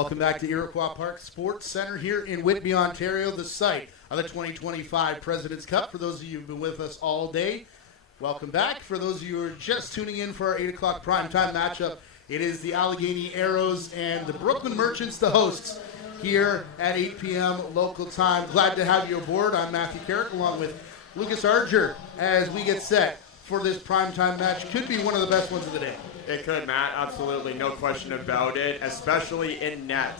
Welcome back to Iroquois Park Sports Centre here in Whitby, Ontario, the site of the 2025 President's Cup. For those of you who've been with us all day, welcome back. For those of you who are just tuning in for our 8 o'clock primetime matchup, it is the Allegany Arrows and the Brooklin Merchants, the hosts, here at 8 p.m. local time. Glad to have you aboard. I'm Matthew Carrick along with Lucas Arger as we get set for this primetime match. Could be one of the best ones of the day. It could, Matt. Absolutely. No question about it, especially in net.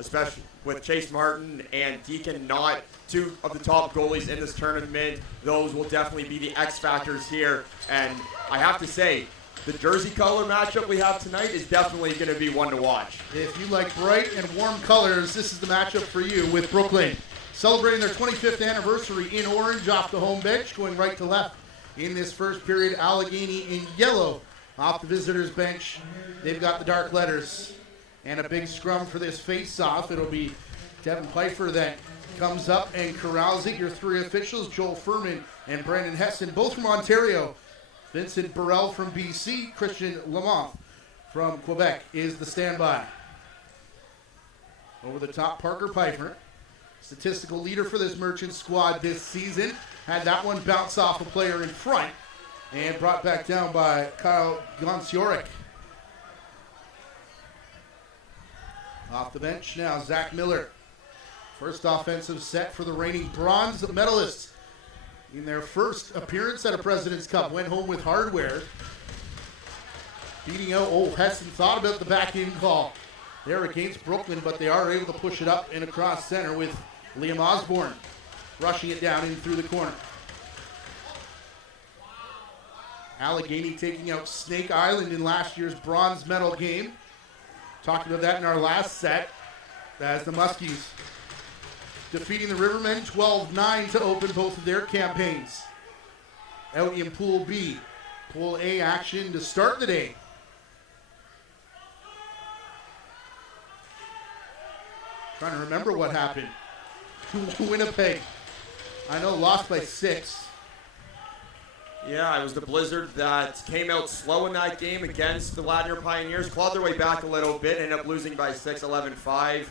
Especially with Chase Martin and Deacon, not two of the top goalies in this tournament. Those will definitely be the X factors here. And I have to say, the jersey color matchup we have tonight is definitely going to be one to watch. If you like bright and warm colors, this is the matchup for you with Brooklyn. Celebrating their 25th anniversary in orange off the home bench, going right to left in this first period. Allegany in yellow off the visitors' bench. They've got the dark letters. And a big scrum for this face-off. It'll be Devin Pfeiffer that comes up and corrals it. Your three officials, Joel Furman and Brandon Heston, both from Ontario. Vincent Burrell from BC. Christian Lamont from Quebec is the standby. Over the top, Parker Pfeiffer, statistical leader for this Merchant squad this season. Had that one bounce off a player in front and brought back down by Kyle Gonsiorek. Off the bench now, Zach Miller. First offensive set for the reigning bronze medalists in their first appearance at a President's Cup. Went home with hardware. Beating out, Heston thought about the back-in call there against Brooklyn, but they are able to push it up and across center with Liam Osborne rushing it down in through the corner. Allegany taking out Snake Island in last year's bronze medal game. Talked about that in our last set as the Muskies defeating the Rivermen 12-9 to open both of their campaigns. Out in Pool B. Pool A action to start the day. Trying to remember what happened. Winnipeg, I know, lost by 6. Yeah, it was the Blizzard that came out slow in that game against the Ladner Pioneers, clawed their way back a little bit, ended up losing by 6, 11-5.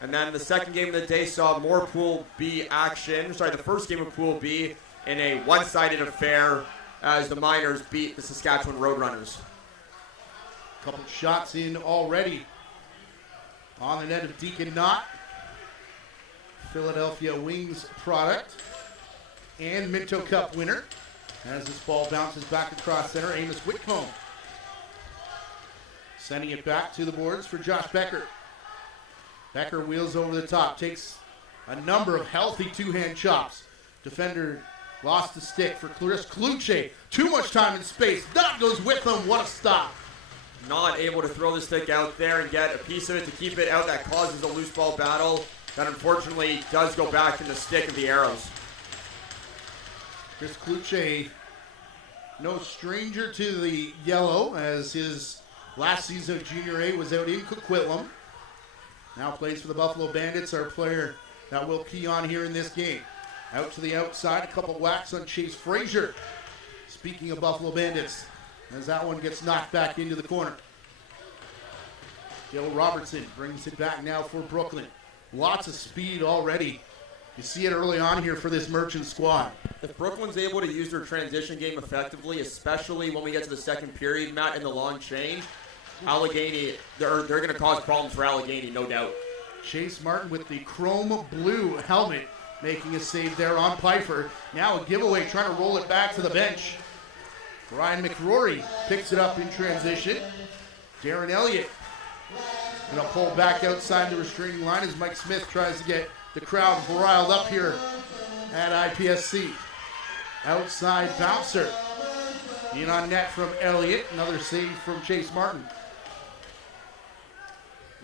And then the second game of the day saw more Pool B action. Sorry, the first game of Pool B in a one-sided affair as the Miners beat the Saskatchewan Roadrunners. Couple shots in already on the net of Deacon Knott. Philadelphia Wings product and Minto Cup winner. As this ball bounces back across center, Amos Whitcomb sending it back to the boards for Josh Becker. Becker wheels over the top, takes a number of healthy two-hand chops. Defender lost the stick for Chris Kluche. Too much time and space. That goes Whitcomb. What a stop. Not able to throw the stick out there and get a piece of it to keep it out. That causes a loose ball battle that unfortunately does go back in the stick of the Arrows. Chris Kluche, no stranger to the yellow, as his last season of Junior A was out in Coquitlam. Now plays for the Buffalo Bandits, our player that will key on here in this game. Out to the outside, a couple whacks on Chase Frazier. Speaking of Buffalo Bandits, as that one gets knocked back into the corner. Gil Robertson brings it back now for Brooklyn. Lots of speed already. You see it early on here for this Merchant squad. If Brooklyn's able to use their transition game effectively, especially when we get to the second period, Matt, in the long change, Allegany, they're going to cause problems for Allegany, no doubt. Chase Martin with the chrome blue helmet making a save there on Pfeiffer. Now a giveaway, trying to roll it back to the bench. Ryan McRory picks it up in transition. Darren Elliott going to pull back outside the restraining line as Mike Smith tries to get the crowd riled up here at IPSC. Outside bouncer. In on net from Elliott. Another save from Chase Martin.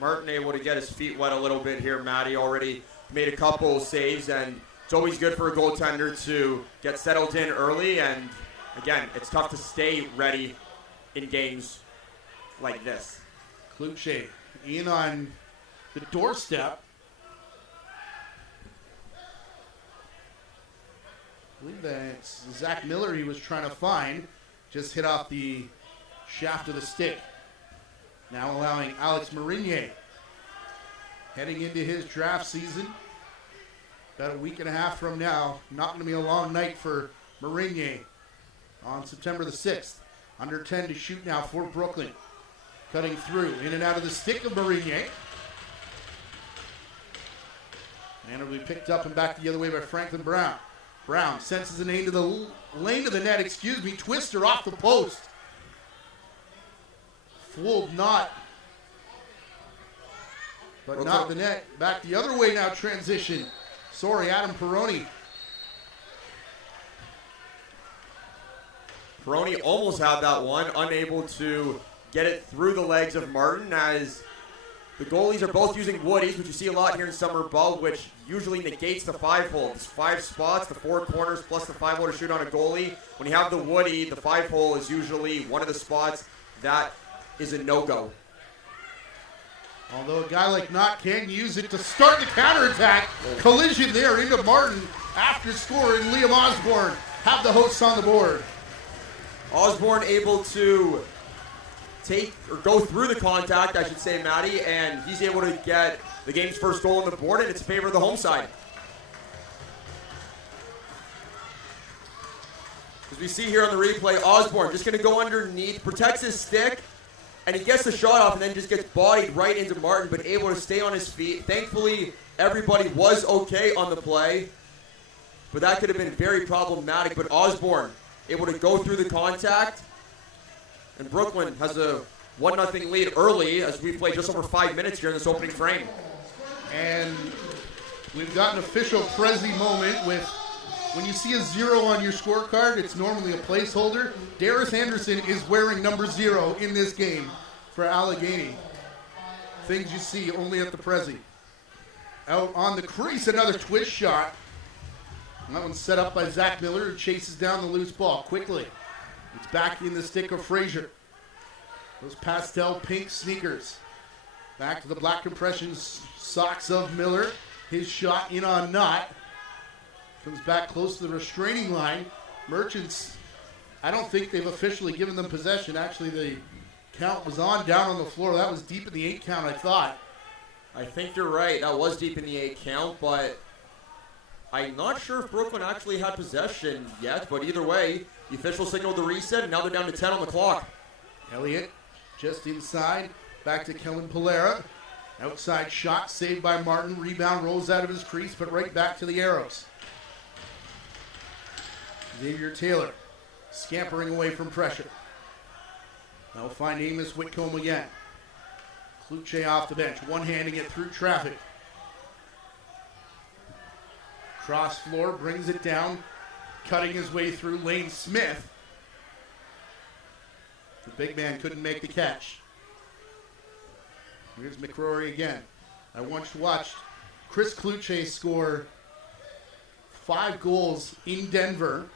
Martin able to get his feet wet a little bit here, Matty. Already made a couple saves, and it's always good for a goaltender to get settled in early. And again, it's tough to stay ready in games like this. Kluche in on the doorstep. I believe that's Zach Miller he was trying to find. Just hit off the shaft of the stick. Now allowing Alex Marinier heading into his draft season. About a week and a half from now. Not going to be a long night for Marinier on September the 6th. Under 10 to shoot now for Brooklyn. Cutting through, in and out of the stick of Marinier. And it'll be picked up and back the other way by Franklin Brown. Brown senses an aim to the lane of the net, twister off the post. Fooled not. But not the net. Back the other way now, transition. Sorry, Adam Peroni. Peroni almost had that one, unable to get it through the legs of Martin, as the goalies are both using woodies, which you see a lot here in summer ball, which usually negates the 5-hole. It's 5 spots, the 4 corners, plus the 5-hole to shoot on a goalie. When you have the woodie, the 5-hole is usually one of the spots that is a no-go. Although a guy like Knott can use it to start the counterattack. Collision there into Martin after scoring. Liam Osborne have the hosts on the board. Osborne able to go through the contact, I should say, Matty, and he's able to get the game's first goal on the board, and it's in favor of the home side. As we see here on the replay, Osborne just going to go underneath, protects his stick, and he gets the shot off and then just gets bodied right into Martin, but able to stay on his feet. Thankfully, everybody was okay on the play, but that could have been very problematic. But Osborne able to go through the contact, and Brooklyn has a 1-0 lead early as we play just over 5 minutes here in this opening frame. And we've got an official Prezi moment with, when you see a 0 on your scorecard, it's normally a placeholder. Darius Anderson is wearing number 0 in this game for Allegany. Things you see only at the Prezi. Out on the crease, another twist shot. And that one's set up by Zach Miller, who chases down the loose ball quickly. It's back in the stick of Frazier. Those pastel pink sneakers. Back to the black compression socks of Miller. His shot in on Knott. Comes back close to the restraining line. Merchants, I don't think they've officially given them possession. Actually, the count was on down on the floor. That was deep in the 8 count, I thought. I think you're right. That was deep in the 8 count, but I'm not sure if Brooklyn actually had possession yet. But either way, the official signaled the reset, and now they're down to 10 on the clock. Elliott just inside. Back to Kellen Polera. Outside shot saved by Martin. Rebound rolls out of his crease, but right back to the Arrows. Xavier Taylor scampering away from pressure. They'll find Amos Whitcomb again. Kluche off the bench, one-handing it through traffic. Cross floor, brings it down, cutting his way through Lane Smith. The big man couldn't make the catch. Here's McCrory again. I once watched Chris Kluche score 5 goals in Denver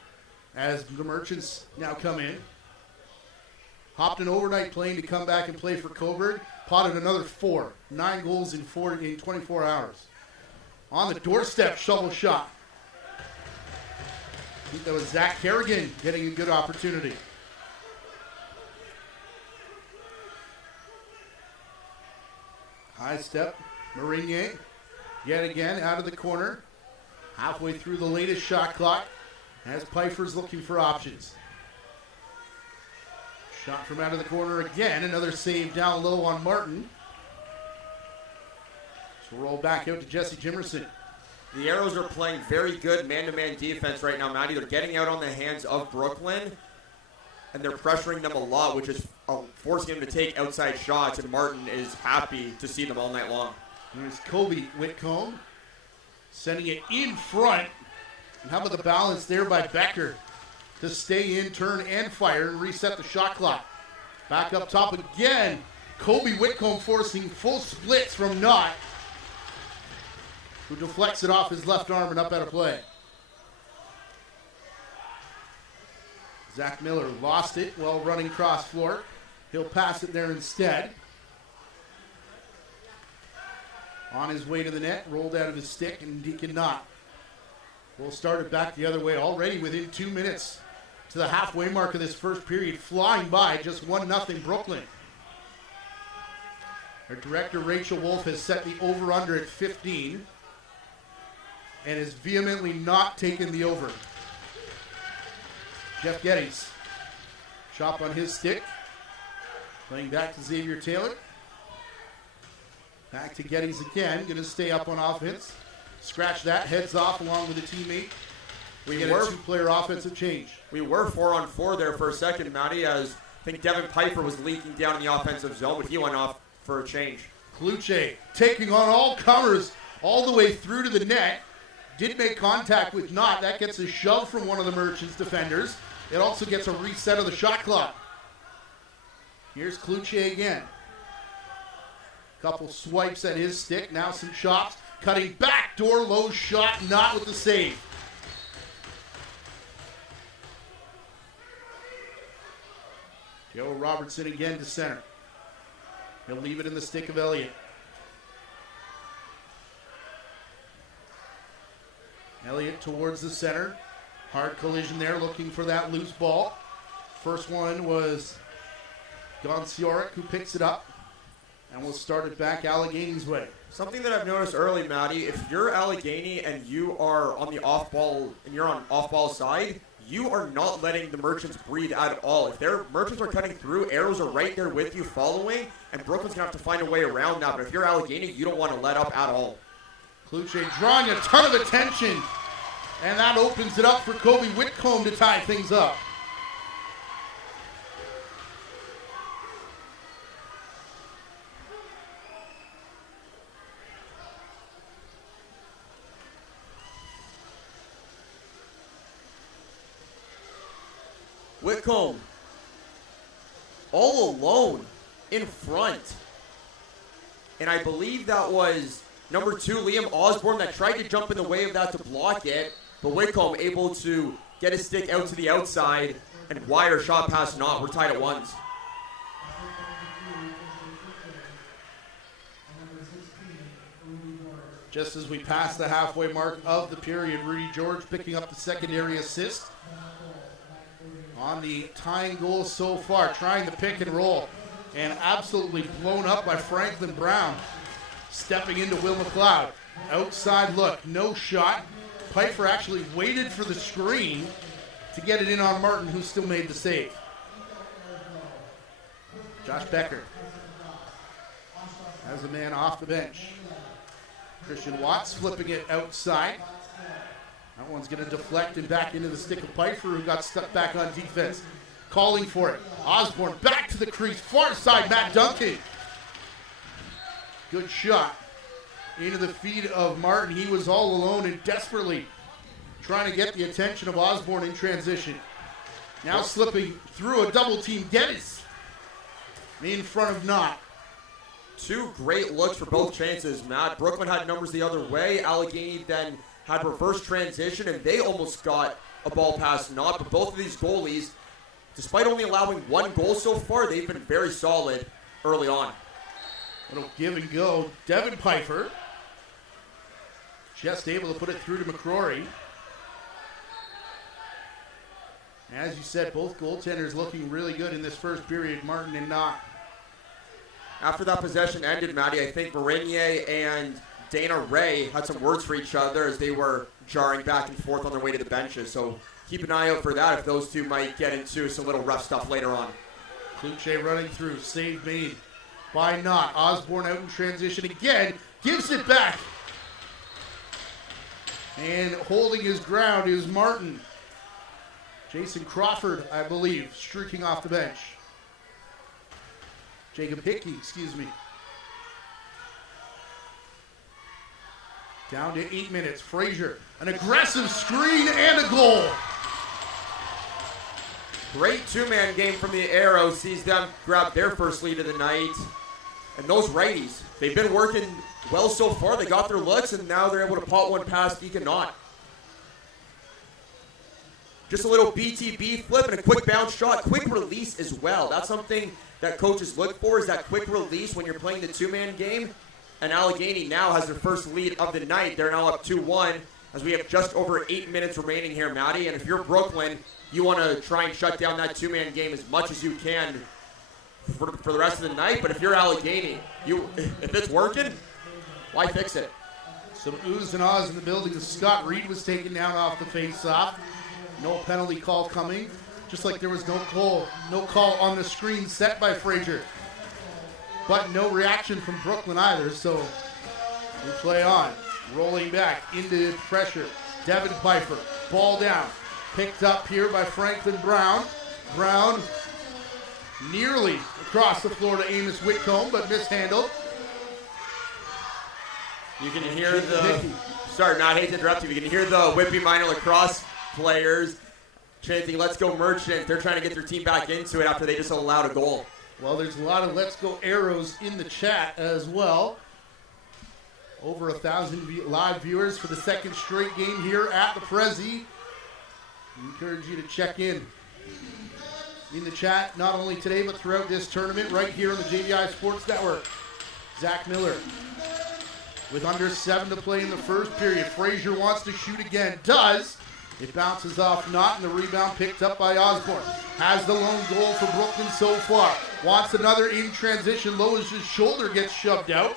as the Merchants now come in. Hopped an overnight plane to come back and play for Coburg. Potted another 4. 9 goals in 24 hours. On the doorstep, shovel shot. I think that was Zach Kerrigan getting a good opportunity. High step, Marinier, yet again out of the corner. Halfway through the latest shot clock, as Pfeiffer's looking for options. Shot from out of the corner again, another save down low on Martin. So roll back out to Jesse Jimerson. The Arrows are playing very good man-to-man defense right now, Matty. They're getting out on the hands of Brooklyn, and they're pressuring them a lot, which is forcing them to take outside shots, and Martin is happy to see them all night long. Here's Kobe Whitcomb sending it in front. And how about the balance there by Becker to stay in, turn, and fire, and reset the shot clock. Back up top again. Kobe Whitcomb forcing full splits from Knott, who deflects it off his left arm and up out of play. Zach Miller lost it while running cross floor. He'll pass it there instead. On his way to the net, rolled out of his stick, and Deacon Knott will start it back the other way. Already within 2 minutes to the halfway mark of this first period, flying by, just 1-0 Brooklyn. Our director, Rachel Wolf, has set the over-under at 15 and is vehemently not taking the over. Jeff Geddes, shot on his stick. Playing back to Xavier Taylor. Back to Geddes again. Going to stay up on offense. Scratch that. Heads off along with a teammate. We get a two-player offensive change. We were 4-on-4 there for a second, Matty, as I think Devin Piper was leaking down in the offensive zone, but he went off for a change. Kluche taking on all comers all the way through to the net. Did make contact with Knott. That gets a shove from one of the Merchants defenders. It also gets a reset of the shot clock. Here's Kluche again. Couple swipes at his stick. Now some shots. Cutting backdoor low shot. Not with the save. Joe Robertson again to center. He'll leave it in the stick of Elliott. Elliott towards the center. Hard collision there, looking for that loose ball. First one was Goncioric, who picks it up. And we'll start it back Allegany's way. Something that I've noticed early, Matty, if you're Allegany and you are on the off-ball, and you're on off-ball side, you are not letting the Merchants breathe at all. If their Merchants are cutting through, arrows are right there with you following, and Brooklyn's going to have to find a way around that. But if you're Allegany, you don't want to let up at all. Kluche drawing a ton of attention, and that opens it up for Kobe Whitcomb to tie things up. Whitcomb, all alone in front. And I believe that was number 2, Liam Osborne, that tried to jump in the way of that to block it. But Whitcomb able to get his stick out to the outside and wire shot past Knott. We're tied at 1. Just as we pass the halfway mark of the period, Rudy George picking up the secondary assist on the tying goal so far, trying the pick and roll, and absolutely blown up by Franklin Brown. Stepping into Will McLeod. Outside look, no shot. Piper actually waited for the screen to get it in on Martin, who still made the save. Josh Becker has a man off the bench. Christian Watts flipping it outside. That one's going to deflect and back into the stick of Piper, who got stuck back on defense. Calling for it. Osborne back to the crease. Far side, Matt Duncan. Good shot into the feet of Martin. He was all alone and desperately trying to get the attention of Osborne in transition. Now slipping through a double team. Geddes in front of Knott. 2 great looks for both chances, Matt. Brooklyn had numbers the other way. Allegany then had reverse transition, and they almost got a ball past Knott. But both of these goalies, despite only allowing 1 goal so far, they've been very solid early on. Little give and go. Devin Piper just able to put it through to McCrory. As you said, both goaltenders looking really good in this first period, Martin and Knott. After that possession ended, Matty, I think Marinier and Dana Ray had some words for each other as they were jarring back and forth on their way to the benches. So keep an eye out for that if those two might get into some little rough stuff later on. Kluche running through, save made by Knott. Osborne out in transition again, gives it back. And holding his ground is Martin. Jason Crawford, I believe, streaking off the bench. Jacob Hickey, excuse me. Down to 8 minutes. Frazier, an aggressive screen and a goal. Great 2-man game from the Arrows. Sees them grab their first lead of the night. And those righties, they've been working well so far. They got their looks, and now they're able to pot one past Deacon Knott. Just a little BTB flip and a quick bounce shot. Quick release as well. That's something that coaches look for, is that quick release when you're playing the 2-man game. And Allegany now has their first lead of the night. They're now up 2-1 as we have just over 8 minutes remaining here, Matty. And if you're Brooklyn, you want to try and shut down that 2-man game as much as you can for the rest of the night. But if you're Allegany, if it's working, why fix it? Some oohs and ahs in the building as Scott Reed was taken down off the face-off. No penalty call coming, just like there was no call on the screen set by Fraser. But no reaction from Brooklyn either, so we play on. Rolling back into pressure. Devin Pfeiffer, ball down. Picked up here by Franklin Brown. Brown nearly across the floor to Amos Whitcomb, but mishandled. You can hear sorry, not hate to interrupt you. You can hear the Whitby minor lacrosse players chanting, "Let's go Merchant." They're trying to get their team back into it after they just allowed a goal. Well, there's a lot of Let's Go Arrows in the chat as well. Over 1,000 live viewers for the second straight game here at the Prezi. I encourage you to check in the chat, not only today, but throughout this tournament right here on the JVI Sports Network. Zach Miller with under 7 to play in the first period. Fraser wants to shoot again. Does. It bounces off Knott, and the rebound picked up by Osborne. Has the lone goal for Brooklyn so far. Wants another in transition. Lowers his shoulder, gets shoved out.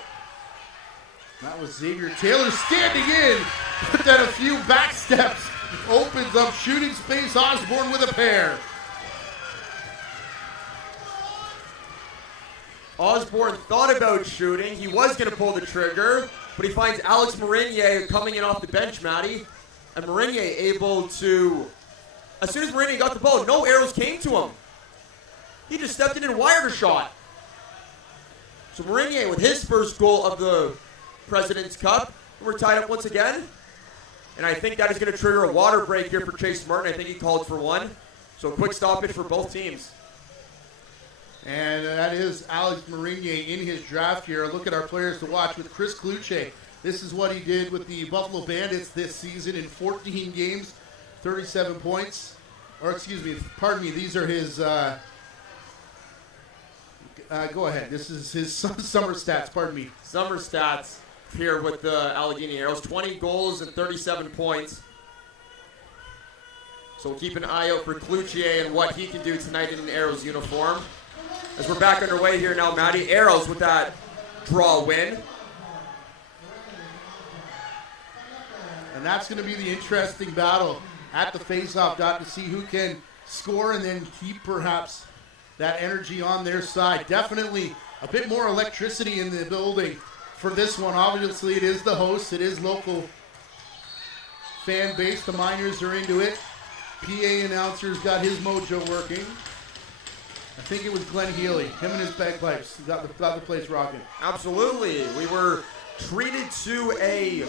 That was Xavier Taylor standing in, but then a few back steps. Opens up shooting space. Osborne with a pair. Osborne thought about shooting. He was going to pull the trigger, but he finds Alex Marinier coming in off the bench, Matty. And Marinier able to, as soon as Marinier got the ball, no arrows came to him. He just stepped in and wired a shot. So Marinier with his first goal of the President's Cup. We're tied up once again. And I think that is going to trigger a water break here for Chase Martin. I think he called for one. So a quick stoppage for both teams. And that is Alex Marinier in his draft here. Look at our players to watch with Chris Kluche. This is what he did with the Buffalo Bandits this season in 14 games, 37 points. Or excuse me, pardon me, these are his, go ahead. This is his summer stats, pardon me. Summer stats here with the Allegany Arrows. 20 goals and 37 points. So we'll keep an eye out for Cloutier and what he can do tonight in an Arrows uniform. As we're back underway here now, Matty. Arrows with that draw win. And that's going to be the interesting battle at the face-off dot to see who can score and then keep perhaps that energy on their side. Definitely a bit more electricity in the building for this one. Obviously, it is the host. It is local fan base. The Miners are into it. PA announcer's got his mojo working. I think it was Glenn Healy. Him and his bagpipes got the place rocking. Absolutely. We were treated to a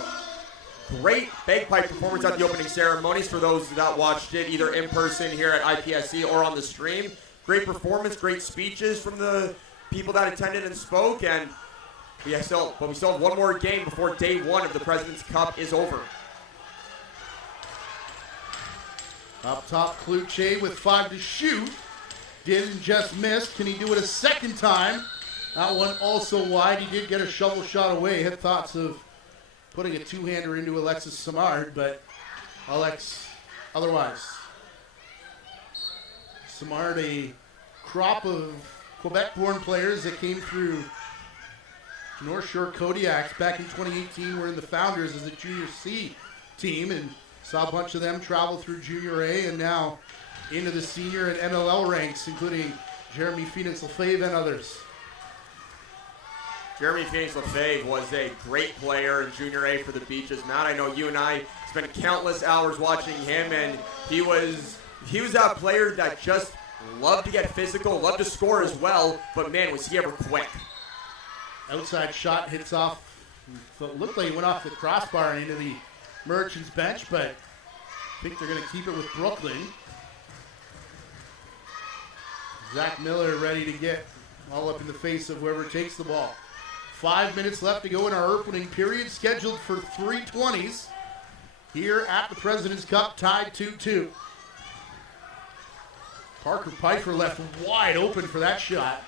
great bagpipe performance at the opening ceremonies for those that watched it either in person here at IPSC or on the stream. Great performance, great speeches from the people that attended and spoke, and we still have one more game before day one of the President's Cup is over. Up top, Cloutier with 5 to shoot. Didn't just miss. Can he do it a second time? That one also wide. He did get a shovel shot away. Had thoughts of putting a two-hander into Alexis Samard, but otherwise. Samard, a crop of Quebec-born players that came through North Shore Kodiaks back in 2018 were in the Founders as a Junior C team, and saw a bunch of them travel through Junior A and now into the senior and MLL ranks, including Jeremy Phoenix-Lefebvre and others. Jeremy Phoenix-Lefebvre was a great player in Junior A for the Beaches. Matt, I know you and I spent countless hours watching him, and he was that player that just loved to get physical, loved to score as well, but man, was he ever quick. Outside shot hits off, so it looked like he went off the crossbar and into the Merchants bench, but I think they're going to keep it with Brooklyn. Zach Miller ready to get all up in the face of whoever takes the ball. 5 minutes left to go in our opening period, scheduled for 3:20s here at the President's Cup, tied 2-2. Parker Pfeiffer left wide open for that shot.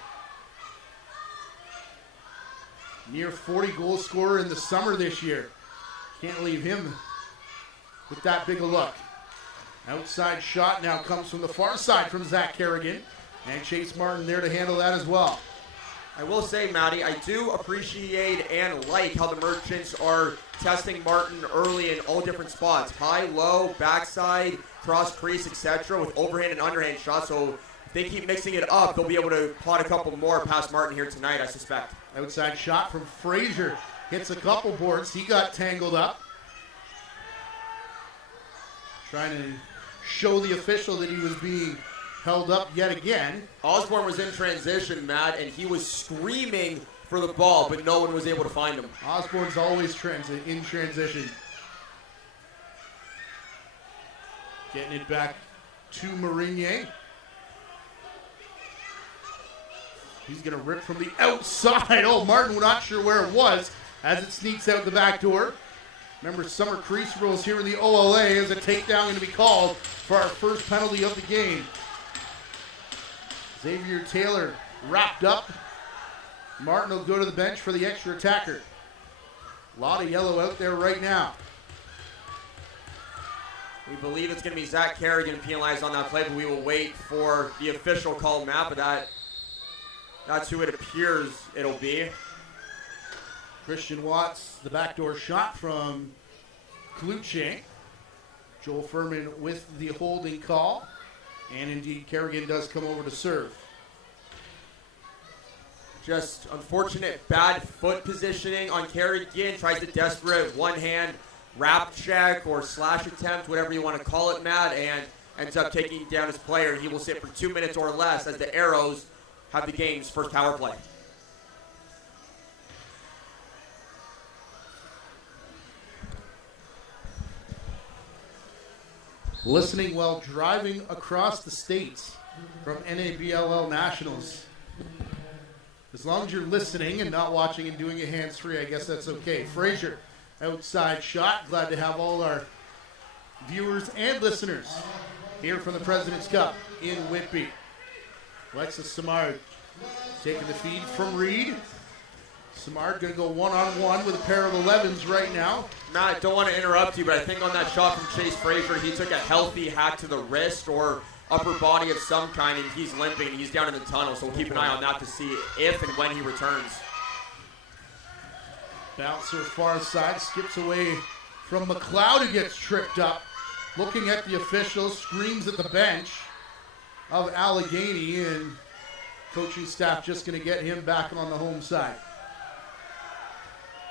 Near 40 goal scorer in the summer this year. Can't leave him with that big a look. Outside shot now comes from the far side from Zach Kerrigan. And Chase Martin there to handle that as well. I will say, Matty, I do appreciate and like how the Merchants are testing Martin early in all different spots. High, low, backside, cross crease, etc. with overhand and underhand shots. So if they keep mixing it up, they'll be able to plot a couple more past Martin here tonight, I suspect. Outside shot from Frazier. Hits a couple boards. He got tangled up. Trying to show the official that he was being held up yet again. Osborne was in transition, Matt, and he was screaming for the ball, but no one was able to find him. Osborne's always in transition. Getting it back to Marinier. He's going to rip from the outside. Oh, Martin, we're not sure where it was as it sneaks out the back door. Remember, summer crease rules here in the OLA as a takedown going to be called for our first penalty of the game. Xavier Taylor wrapped up. Martin will go to the bench for the extra attacker. A lot of yellow out there right now. We believe it's going to be Zach Kerrigan penalized on that play, but we will wait for the official call map, but that's who it appears it'll be. Christian Watts, the backdoor shot from Kluche. Joel Furman with the holding call. And indeed, Kerrigan does come over to serve. Just unfortunate bad foot positioning on Kerrigan. Tries to desperate one-hand wrap check or slash attempt, whatever you want to call it, Matt, and ends up taking down his player. He will sit for 2 minutes or less as the Arrows have the game's first power play. Listening while driving across the states from NABLL Nationals. As long as you're listening and not watching and doing it hands-free, I guess that's okay. Frazier, outside shot. Glad to have all our viewers and listeners here from the President's Cup in Whitby. Alexis Simard taking the feed from Reed. Simard going to go one-on-one with a pair of 11s right now. Matt, I don't want to interrupt you, but I think on that shot from Chase Frazier, he took a healthy hack to the wrist or upper body of some kind, and he's limping. He's down in the tunnel, so we'll keep an eye on that to see if and when he returns. Bouncer far side, skips away from McLeod, who gets tripped up. Looking at the officials, screams at the bench of Allegany, and coaching staff just going to get him back on the home side.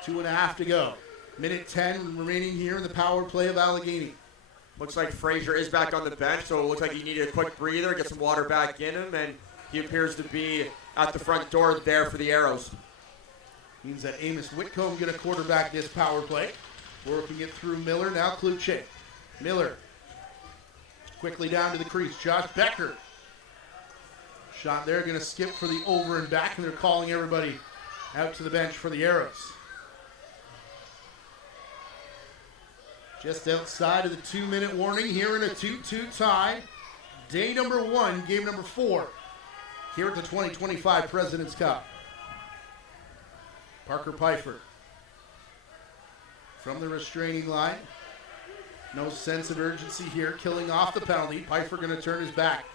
2.5 to go. Minute 10 remaining here in the power play of Allegany. Looks like Frazier is back on the bench, so it looks like he needed a quick breather, get some water back in him, and he appears to be at the front door there for the Arrows. Means that Amos Whitcomb going to quarterback this power play. Working it through Miller, now Kluche. Miller quickly down to the crease. Josh Becker. Shot there, going to skip for the over and back, and they're calling everybody out to the bench for the Arrows. Just outside of the 2-minute warning here in a 2-2 tie. Day number 1, game number 4 here at the 2025 President's Cup. Parker Pfeiffer from the restraining line. No sense of urgency here, killing off the penalty. Pfeiffer going to turn his back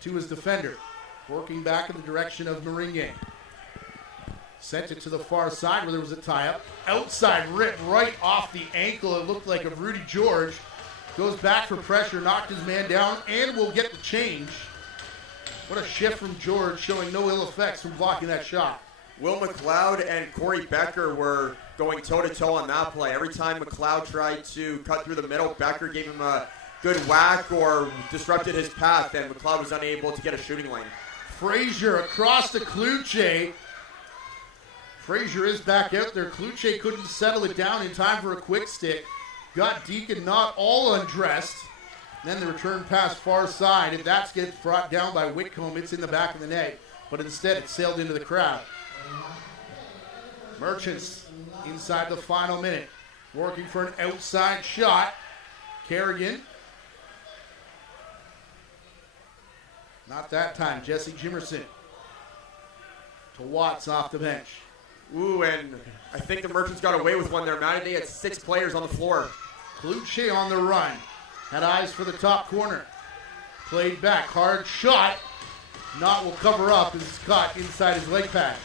to his defender. Working back in the direction of Marinier. Sent it to the far side where there was a tie-up. Outside rip right off the ankle. It looked like of Rudy George. Goes back for pressure, knocked his man down, and will get the change. What a shift from George, showing no ill effects from blocking that shot. Will McLeod and Corey Becker were going toe-to-toe on that play. Every time McLeod tried to cut through the middle, Becker gave him a good whack or disrupted his path, and McLeod was unable to get a shooting lane. Frazier across to Kluche. Frazier is back out there. Kluche couldn't settle it down in time for a quick stick. Got Deacon not all undressed. Then the return pass far side. If that gets brought down by Whitcomb, it's in the back of the net. But instead, it sailed into the crowd. Merchants inside the final minute. Working for an outside shot. Kerrigan. Not that time. Jesse Jimerson to Watts off the bench. Ooh, and I think the Merchants got away with one there, Matty. They had 6 players on the floor. Kluche on the run. Had eyes for the top corner. Played back. Hard shot. Knott will cover up as it's caught inside his leg pad.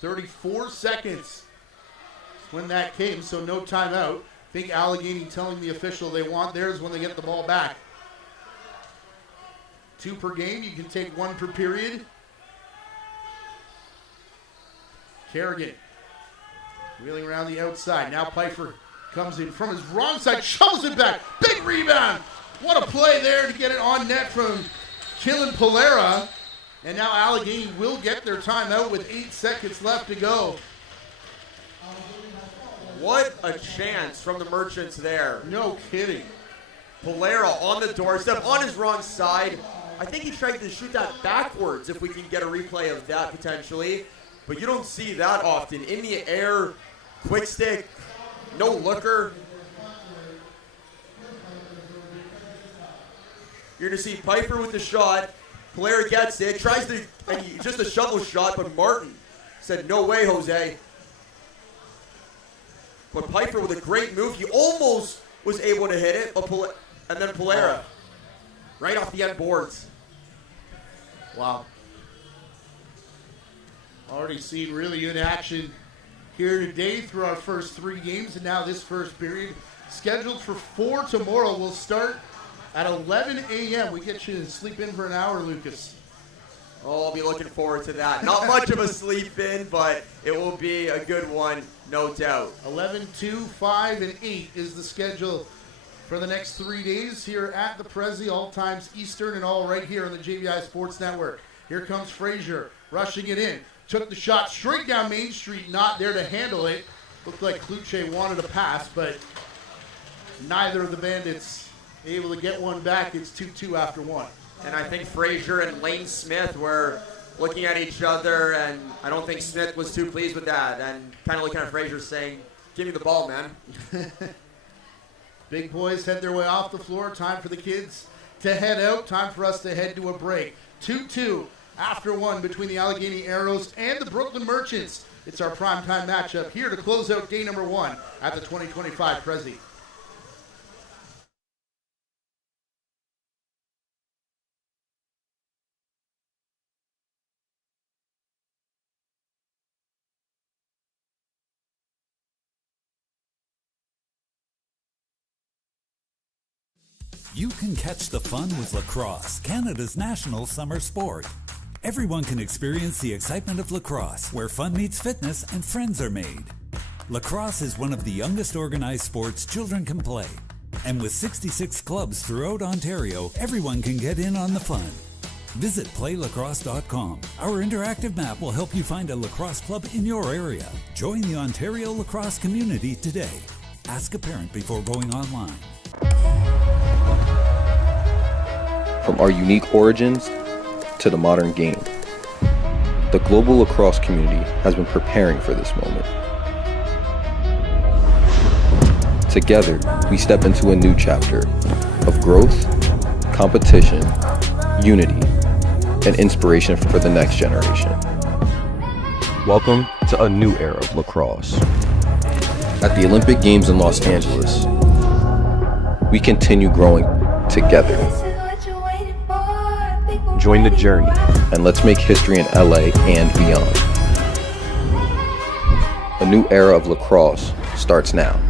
34 seconds when that came, so no timeout. I think Allegany telling the official they want theirs when they get the ball back. 2 per game. You can take 1 per period. Kerrigan wheeling around the outside. Now Pfeiffer comes in from his wrong side, shovels it back. Big rebound. What a play there to get it on net from Killen Polera. And now Allegany will get their timeout with 8 seconds left to go. What a chance from the Merchants there. No kidding. Polera on the doorstep, on his wrong side. I think he tried to shoot that backwards if we can get a replay of that potentially. But you don't see that often. In the air, quick stick, no looker. You're going to see Pfeiffer with the shot. Polera gets it, tries to, just a shovel shot, but Martin said, no way, Jose. But Pfeiffer with a great move. He almost was able to hit it, but and then Polera right off the end boards. Wow. Already seen really good action here today through our first 3 games, and now this first period scheduled for 4 tomorrow. Will start at 11 a.m. We get you to sleep in for an hour, Lucas. Oh, I'll be looking forward to that. Not much of a sleep in, but it will be a good one, no doubt. 11, 2, 5, and 8 is the schedule for the next 3 days here at the Prezi, all times Eastern and all right here on the JVI Sports Network. Here comes Frazier, rushing it in. Took the shot straight down Main Street, not there to handle it. Looked like Kluche wanted a pass, but neither of the Bandits able to get one back. It's 2-2 after 1. And I think Frazier and Lane Smith were looking at each other, and I don't think Smith was too pleased with that. And kind of looking at Frazier saying, give me the ball, man. Big boys head their way off the floor. Time for the kids to head out. Time for us to head to a break. 2-2 after 1 between the Allegany Arrows and the Brooklin Merchants. It's our primetime matchup here to close out day number 1 at the 2025 Prezi. You can catch the fun with lacrosse, Canada's national summer sport. Everyone can experience the excitement of lacrosse, where fun meets fitness and friends are made. Lacrosse is one of the youngest organized sports children can play. And with 66 clubs throughout Ontario, everyone can get in on the fun. Visit playlacrosse.com. Our interactive map will help you find a lacrosse club in your area. Join the Ontario lacrosse community today. Ask a parent before going online. From our unique origins to the modern game, the global lacrosse community has been preparing for this moment. Together, we step into a new chapter of growth, competition, unity, and inspiration for the next generation. Welcome to a new era of lacrosse. At the Olympic Games in Los Angeles, we continue growing together. Join the journey, and let's make history in LA and beyond. A new era of lacrosse starts now.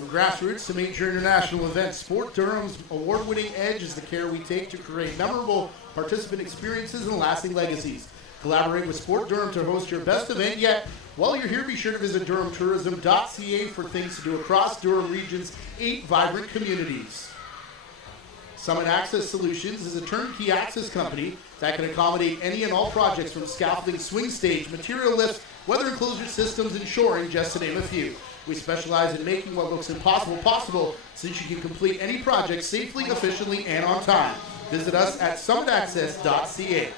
From grassroots to major international events, Sport Durham's award-winning edge is the care we take to create memorable participant experiences and lasting legacies. Collaborate with Sport Durham to host your best event yet. While you're here, be sure to visit durhamtourism.ca for things to do across Durham Region's 8 vibrant communities. Summit Access Solutions is a turnkey access company that can accommodate any and all projects from scaffolding, swing stage, material lifts, weather enclosure systems, and shoring, just to name a few. We specialize in making what looks impossible possible so that you can complete any project safely, efficiently, and on time. Visit us at summitaccess.ca.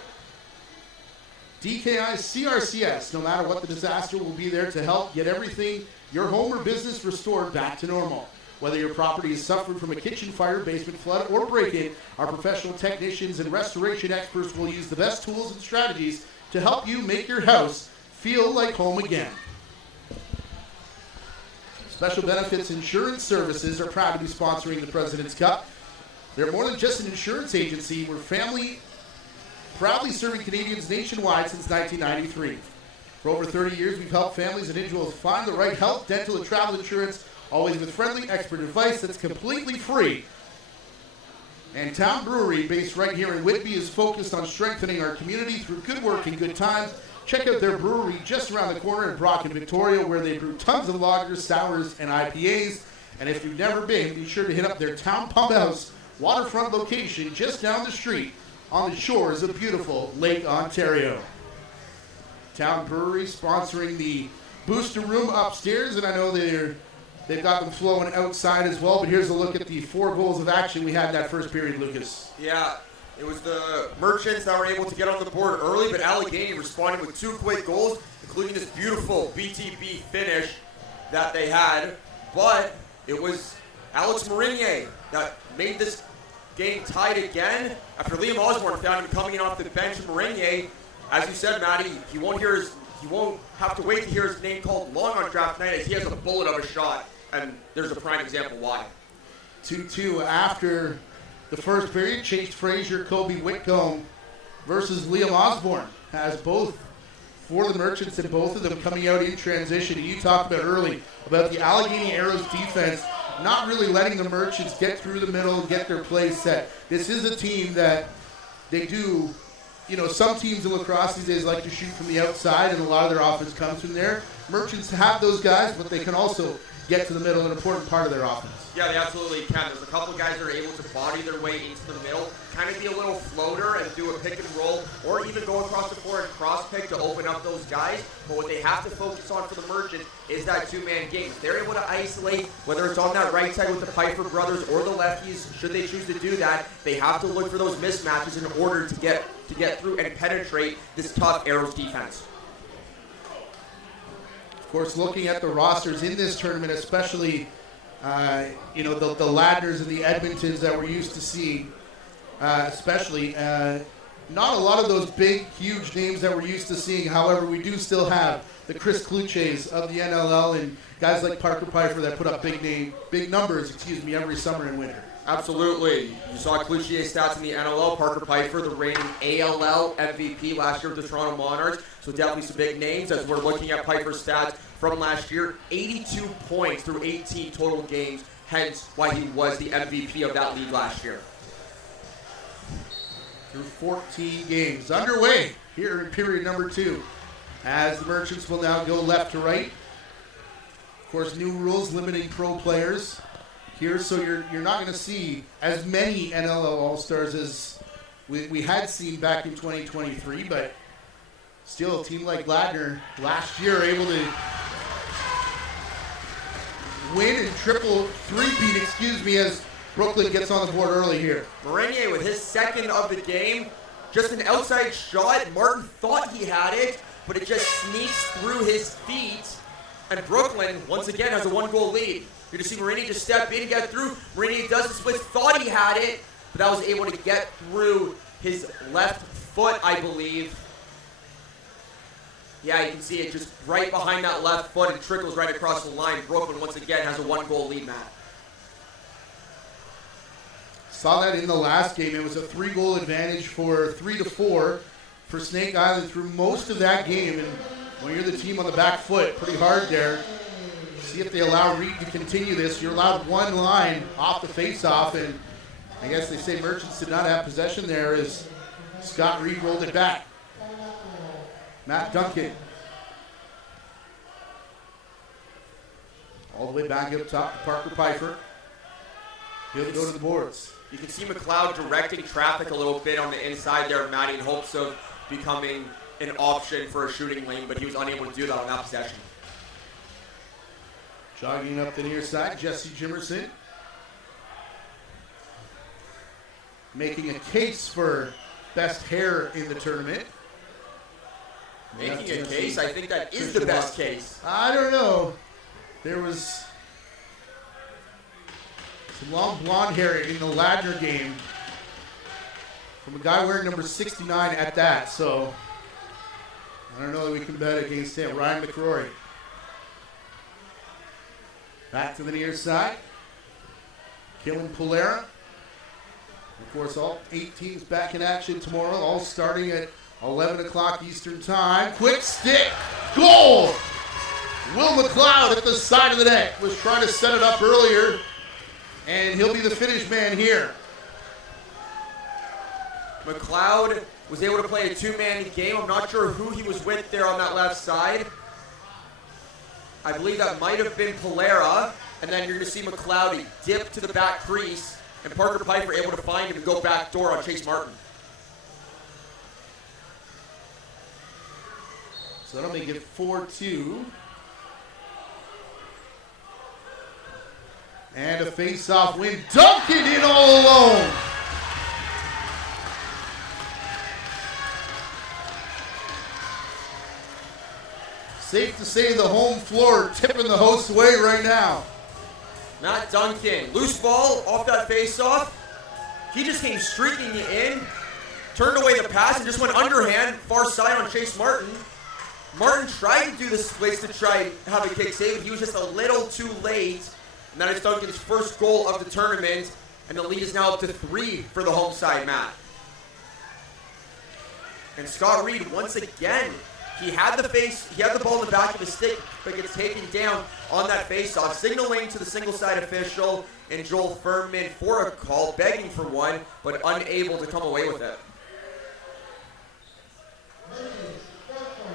DKI CRCS, no matter what the disaster, will be there to help get everything, your home or business, restored back to normal. Whether your property has suffered from a kitchen fire, basement flood, or break-in, our professional technicians and restoration experts will use the best tools and strategies to help you make your house feel like home again. Special Benefits Insurance Services are proud to be sponsoring the President's Cup. They're more than just an insurance agency. We're family, proudly serving Canadians nationwide since 1993. For over 30 years, we've helped families and individuals find the right health, dental, and travel insurance, always with friendly, expert advice that's completely free. And Town Brewery, based right here in Whitby, is focused on strengthening our community through good work and good times. Check out their brewery just around the corner in Brockton, Victoria, where they brew tons of lagers, sours, and IPAs. And if you've never been, be sure to hit up their Town Pump House waterfront location just down the street on the shores of beautiful Lake Ontario. Town Brewery sponsoring the booster room upstairs, and I know they've got them flowing outside as well, but here's a look at the 4 goals of action we had in that first period, Lucas. Yeah. It was the Merchants that were able to get on the board early, but Allegany responded with 2 quick goals, including this beautiful BTB finish that they had. But it was Alex Marinier that made this game tied again after Liam Osborne found him coming in off the bench. Marinier, as you said, Matty, he won't have to wait to hear his name called long on draft night, as he has a bullet of a shot, and there's a prime example why. 2-2 after the first period. Chase Frazier, Kobe Whitcomb versus Liam Osborne has both for the Merchants, and both of them coming out in transition. You talked about early about the Allegheny Arrows defense not really letting the Merchants get through the middle and get their play set. This is a team that they do, some teams in lacrosse these days like to shoot from the outside, and a lot of their offense comes from there. Merchants have those guys, but they can also get to the middle, an important part of their offense. Yeah, they absolutely can. There's a couple guys that are able to body their way into the middle, kind of be a little floater and do a pick and roll, or even go across the floor and cross pick to open up those guys. But what they have to focus on for the Merchants is that 2-man game. If they're able to isolate, whether it's on that right side with the Piper brothers or the lefties, should they choose to do that, they have to look for those mismatches in order to get through and penetrate this tough Arrows defense. Of course, looking at the rosters in this tournament, especially the Ladners and the Edmontons that we're used to seeing, especially not a lot of those big, huge names that we're used to seeing. However, we do still have the Chris Kluches of the NLL and guys like Parker Piper that put up big numbers, every summer and winter. Absolutely. You saw Cloutier's stats in the NLL. Parker Piper, the reigning ALL MVP last year with the Toronto Monarchs. So definitely some big names as we're looking at Piper's stats from last year. 82 points through 18 total games, hence why he was the MVP of that league last year. Through 14 games underway here in period number 2, as the Merchants will now go left to right. Of course, new rules limiting pro players here, so you're not going to see as many NLL All-Stars as we had seen back in 2023, but still a team like Ladner last year able to win and triple three-peat, as Brooklyn gets on the board early here. Marinier with his second of the game, just an outside shot. Martin thought he had it, but it just sneaks through his feet, and Brooklyn once again has a 1-goal lead. You're going to see Marinier just step in, get through. Marinier does the split, thought he had it, but that was able to get through his left foot, I believe. Yeah, you can see it just right behind that left foot and trickles right across the line. Brooklyn once again has a 1-goal lead, Matt. Saw that in the last game. It was a 3-goal advantage for 3-4 for Snake Island through most of that game. And when you're the team on the back foot, pretty hard there. see if they allow Reed to continue this. You're allowed one line off the face-off, and I guess they say Merchants did not have possession there as Scott Reed rolled it back. Matt Duncan. All the way back up top to Parker Pfeiffer. He'll go to the boards. You can see McLeod directing traffic a little bit on the inside there, Matty, in hopes of becoming an option for a shooting lane, but he was unable to do that on that possession. Jogging up the near side, Jesse Jimerson. Making a case for best hair in the tournament. Making a case? I think that is the best case. I don't know. There was some long blonde hair in the Ladner game from a guy wearing number 69 at that, so I don't know that we can bet against him. Ryan McCrory. Back to the near side. Killen Polera. Of course, all 8 teams back in action tomorrow, all starting at 11 o'clock Eastern Time. Quick stick. Goal! Will McLeod at the side of the net was trying to set it up earlier, and he'll be the finish man here. McLeod was able to play a two-man game. I'm not sure who he was with there on that left side. I believe that might have been Polera, and then you're going to see McLeod dip to the back crease, and Parker Pfeiffer able to find him and go back door on Chase Martin. So that'll make it 4-2. And a face-off win. Duncan in all alone. Safe to say the home floor tipping the host away right now. Matt Duncan, loose ball off that face-off. He just came streaking in, turned away the pass, and just went underhand, far side on Chase Martin. Martin tried to do the splits to try and have a kick save, but he was just a little too late. And that is Duncan's first goal of the tournament, and the lead is now up to 3 for the home side, Matt. And Scott Reed, once again, he had the ball in the back of his stick, but gets taken down on that face-off, signaling to the single-side official and Joel Furman for a call, begging for one, but unable to come away with it.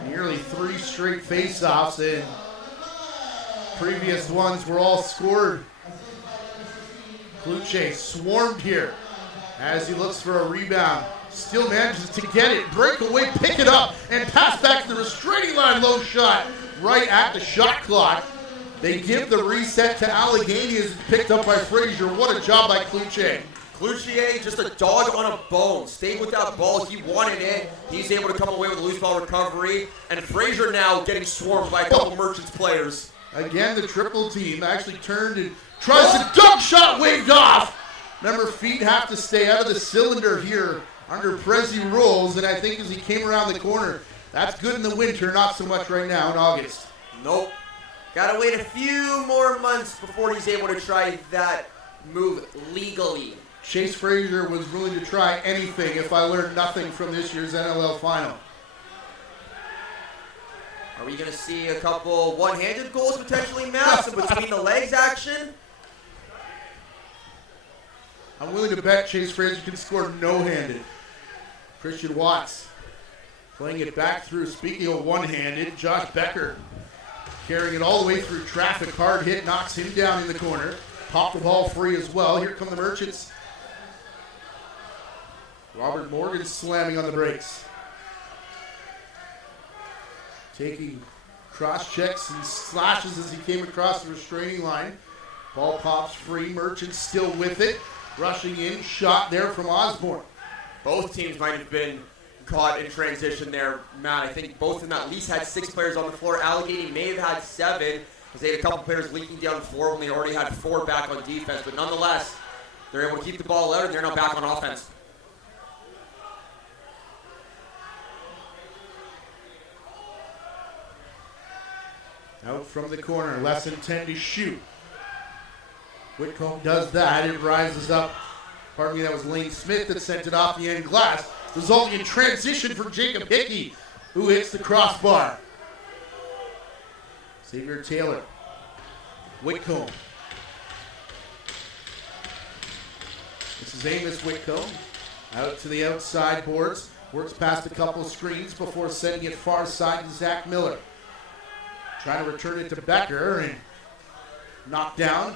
Nearly 3 straight face-offs, and previous ones were all scored. Kluche swarmed here as he looks for a rebound. Still manages to get it, break away, pick it up, and pass back to the restraining line. Low shot right at the shot clock. They give the reset to Allegany as it's picked up by Frazier. What a job by Kluche. Kluche, just a dog on a bone. Stayed with that ball. He wanted it. He's able to come away with a loose ball recovery. And Frazier now getting swarmed by a couple Merchants players. Again, the triple team actually turned and tries a dunk shot waved off. Remember, feet have to stay out of the cylinder here under Prezi rules, and I think as he came around the corner, that's good in the winter, not so much right now in August. Nope. Gotta wait a few more months before he's able to try that move legally. Chase Frazier was willing to try anything if I learned nothing from this year's NLL final. Are we going to see a couple one-handed goals potentially, Matt? Some between the legs action? I'm willing to bet Chase Frazier can score no-handed. Christian Watts playing it back through. Speaking of one-handed, Josh Becker carrying it all the way through traffic. Hard hit, knocks him down in the corner. Popped the ball free as well. Here come the Merchants. Robert Morgan slamming on the brakes. Taking cross checks and slashes as he came across the restraining line. Ball pops free. Merchants still with it. Rushing in. Shot there from Osborne. Both teams might have been caught in transition there, Matt. I think both of them at least had 6 players on the floor. Allegany may have had 7 because they had a couple players leaking down the floor when they already had 4 back on defense. But nonetheless, they're able to keep the ball out and they're now back on offense. Out from the corner, less than 10 to shoot. Whitcomb does that. It rises up. Pardon me, that was Lane Smith that sent it off the end glass, resulting in transition for Jacob Hickey, who hits the crossbar. Xavier Taylor Whitcomb. This is Amos Whitcomb. Out to the outside boards. Works past a couple of screens before sending it far side to Zach Miller. Trying to return it to Becker and knocked down.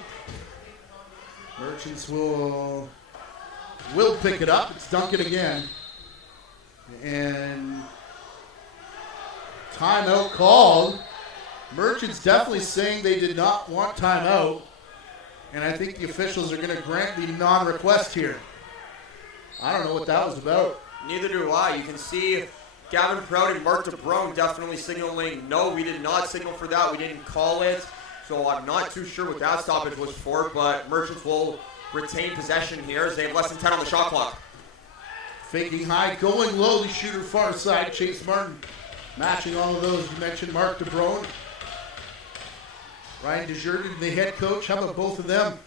Merchants will pick it up. It's Duncan again. And timeout called. Merchants definitely saying they did not want timeout. And I think the officials are going to grant the non-request here. I don't know what that was about. Neither do I. You can see Gavin Proud and Mark DeBrone definitely signaling, no, we did not signal for that. We didn't call it. So I'm not too sure what that stoppage was for, but Merchants will retain possession here as they have less than 10 on the shot clock. Faking high, going low, the shooter far side, Chase Martin. Matching all of those. You mentioned Mark DeBrone. Ryan Desjardins, the head coach. How about both of them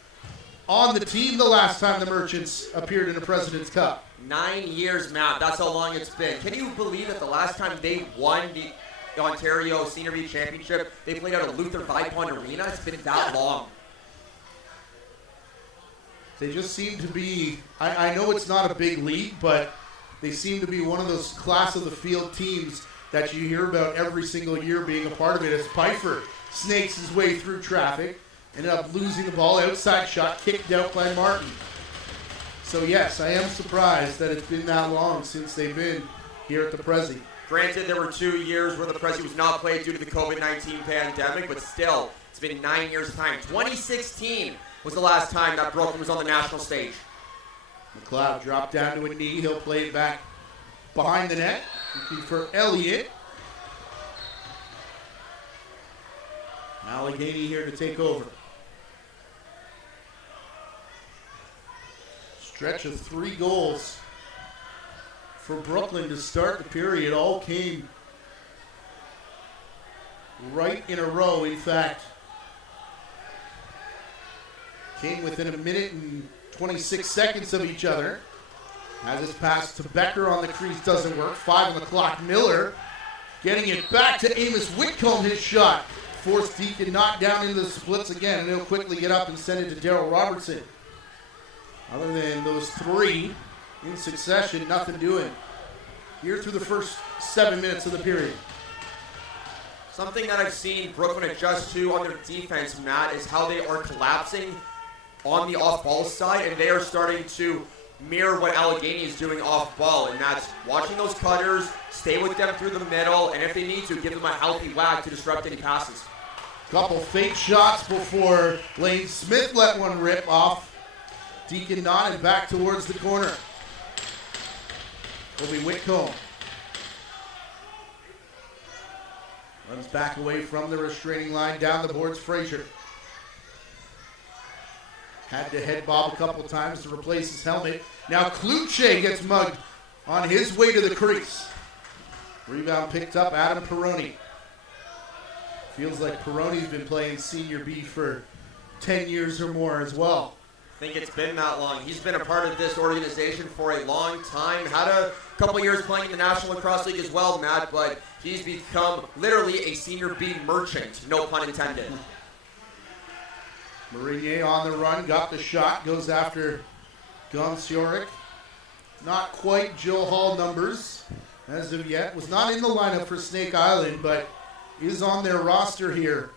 on the team the last time the Merchants appeared in a President's Cup? 9 years, Matt. That's how long it's been. Can you believe that the last time they won the Ontario Senior B Championship, they played out of Luther Vipond Arena? It's been that long. They just seem to be, I know it's not a big league, but they seem to be one of those class of the field teams that you hear about every single year being a part of it, as Pfeiffer snakes his way through traffic, ended up losing the ball, outside shot, kicked out by Martin. So yes, I am surprised that it's been that long since they've been here at the Prezi. Granted, there were 2 years where the Prezi was not played due to the COVID-19 pandemic, but still, it's been 9 years' time. 2016 was the last time that Brooklyn was on the national stage. McLeod dropped down to a knee. He'll play it back behind the net. Looking for Elliott. Allegany here to take over. Stretch of 3 goals for Brooklyn to start the period. All came right in a row. In fact, came within a minute and 26 seconds of each other. As this pass to Becker on the crease doesn't work. 5 on the clock. Miller getting it back to Amos Whitcomb. His shot forced Deacon knocked down into the splits again, and he'll quickly get up and send it to Daryl Robertson. Other than those 3 in succession, nothing doing here through the first 7 minutes of the period. Something that I've seen Brooklyn adjust to on their defense, Matt, is how they are collapsing on the off-ball side, and they are starting to mirror what Allegany is doing off-ball, and that's watching those cutters, stay with them through the middle, and if they need to, give them a healthy whack to disrupt any passes. Couple fake shots before Lane Smith let one rip off. Deacon nodded back towards the corner. Will be Whitcomb. Runs back away from the restraining line, down the boards, Frazier. Had to head bob a couple times to replace his helmet. Now Kluche gets mugged on his way to the crease. Rebound picked up, Adam Perroni. Feels like Perroni's been playing Senior B for 10 years or more as well. I think it's been that long. He's been a part of this organization for a long time. Had a couple years playing in the National Lacrosse League as well, Matt, but he's become literally a Senior B merchant, no pun intended. Marinier on the run, got the shot, goes after Gonsioric. Not quite Jill Hall numbers as of yet. Was not in the lineup for Snake Island, but is on their roster here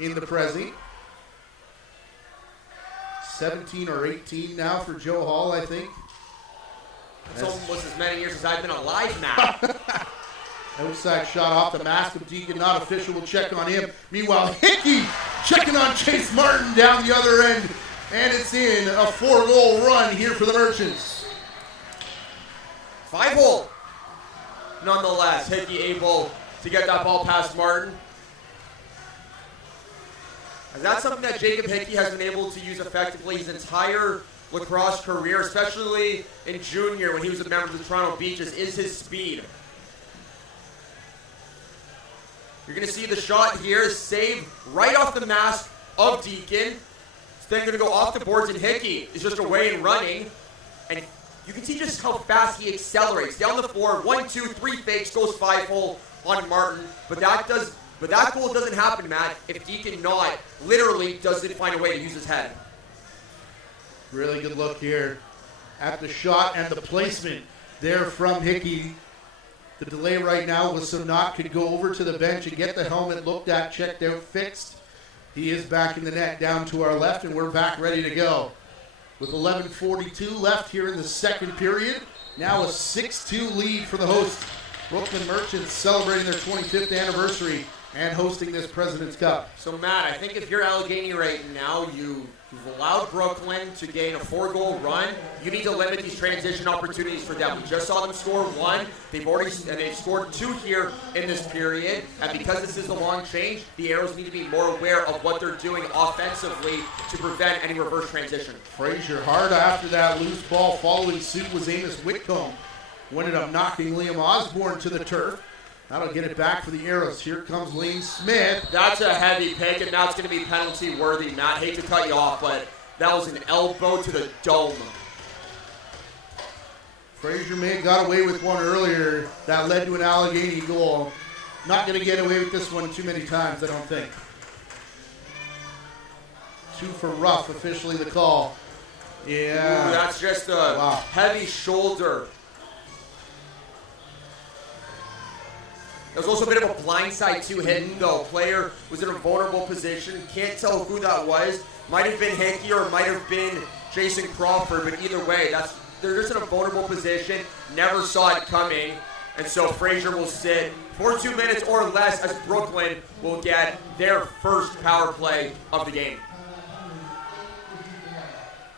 in the Prezi. 17 or 18 now for Joe Hall, I think. That's almost as many years as I've been alive now. Outside shot off the mask of Deacon, not official. We'll check on him. Meanwhile, Hickey checking on Chase Martin down the other end. And it's in a 4-goal run here for the Merchants. 5-hole. Nonetheless, Hickey able to get that ball past Martin. And that's something that Jacob Hickey has been able to use effectively his entire lacrosse career, especially in junior when he was a member of the Toronto Beaches, is his speed. You're going to see the shot here, save right off the mask of Deacon. It's then going to go off the boards, and Hickey is just away and running. And you can see just how fast he accelerates. Down the floor, 1, 2, 3 fakes, goes 5-hole on Martin. But that does But that goal doesn't happen, Matt, if Deacon Knott literally doesn't find a way to use his head. Really good look here at the shot and the placement there from Hickey. The delay right now was so Knott could go over to the bench and get the helmet looked at, checked out, fixed. He is back in the net down to our left, and we're back ready to go. With 11:42 left here in the second period, now a 6-2 lead for the host. Brooklyn Merchants celebrating their 25th anniversary and hosting this President's Cup. So, Matt, I think if you're Allegany right now, you've allowed Brooklyn to gain a 4-goal run. You need to limit these transition opportunities for them. We just saw them score 1. They've scored 2 here in this period. And because this is the long change, the Arrows need to be more aware of what they're doing offensively to prevent any reverse transition. Frazier hard after that loose ball. Following suit was Amos Whitcomb, who ended up knocking Liam Osborne to the turf. That'll get it back for the Arrows. Here comes Lane Smith. That's a heavy pick, and that's going to be penalty worthy, Matt. Hate to cut you off, but that was an elbow to the dome. Frazier may have got away with one earlier that led to an Allegany goal. Not going to get away with this one too many times, I don't think. 2 for rough, officially the call. Yeah. Ooh, that's just a heavy shoulder. There was also a bit of a blindside too hidden, though. Player was in a vulnerable position. Can't tell who that was. Might have been Hickey or might have been Jason Crawford, but either way, they're just in a vulnerable position. Never saw it coming, and so Frazier will sit for 2 minutes or less as Brooklyn will get their first power play of the game.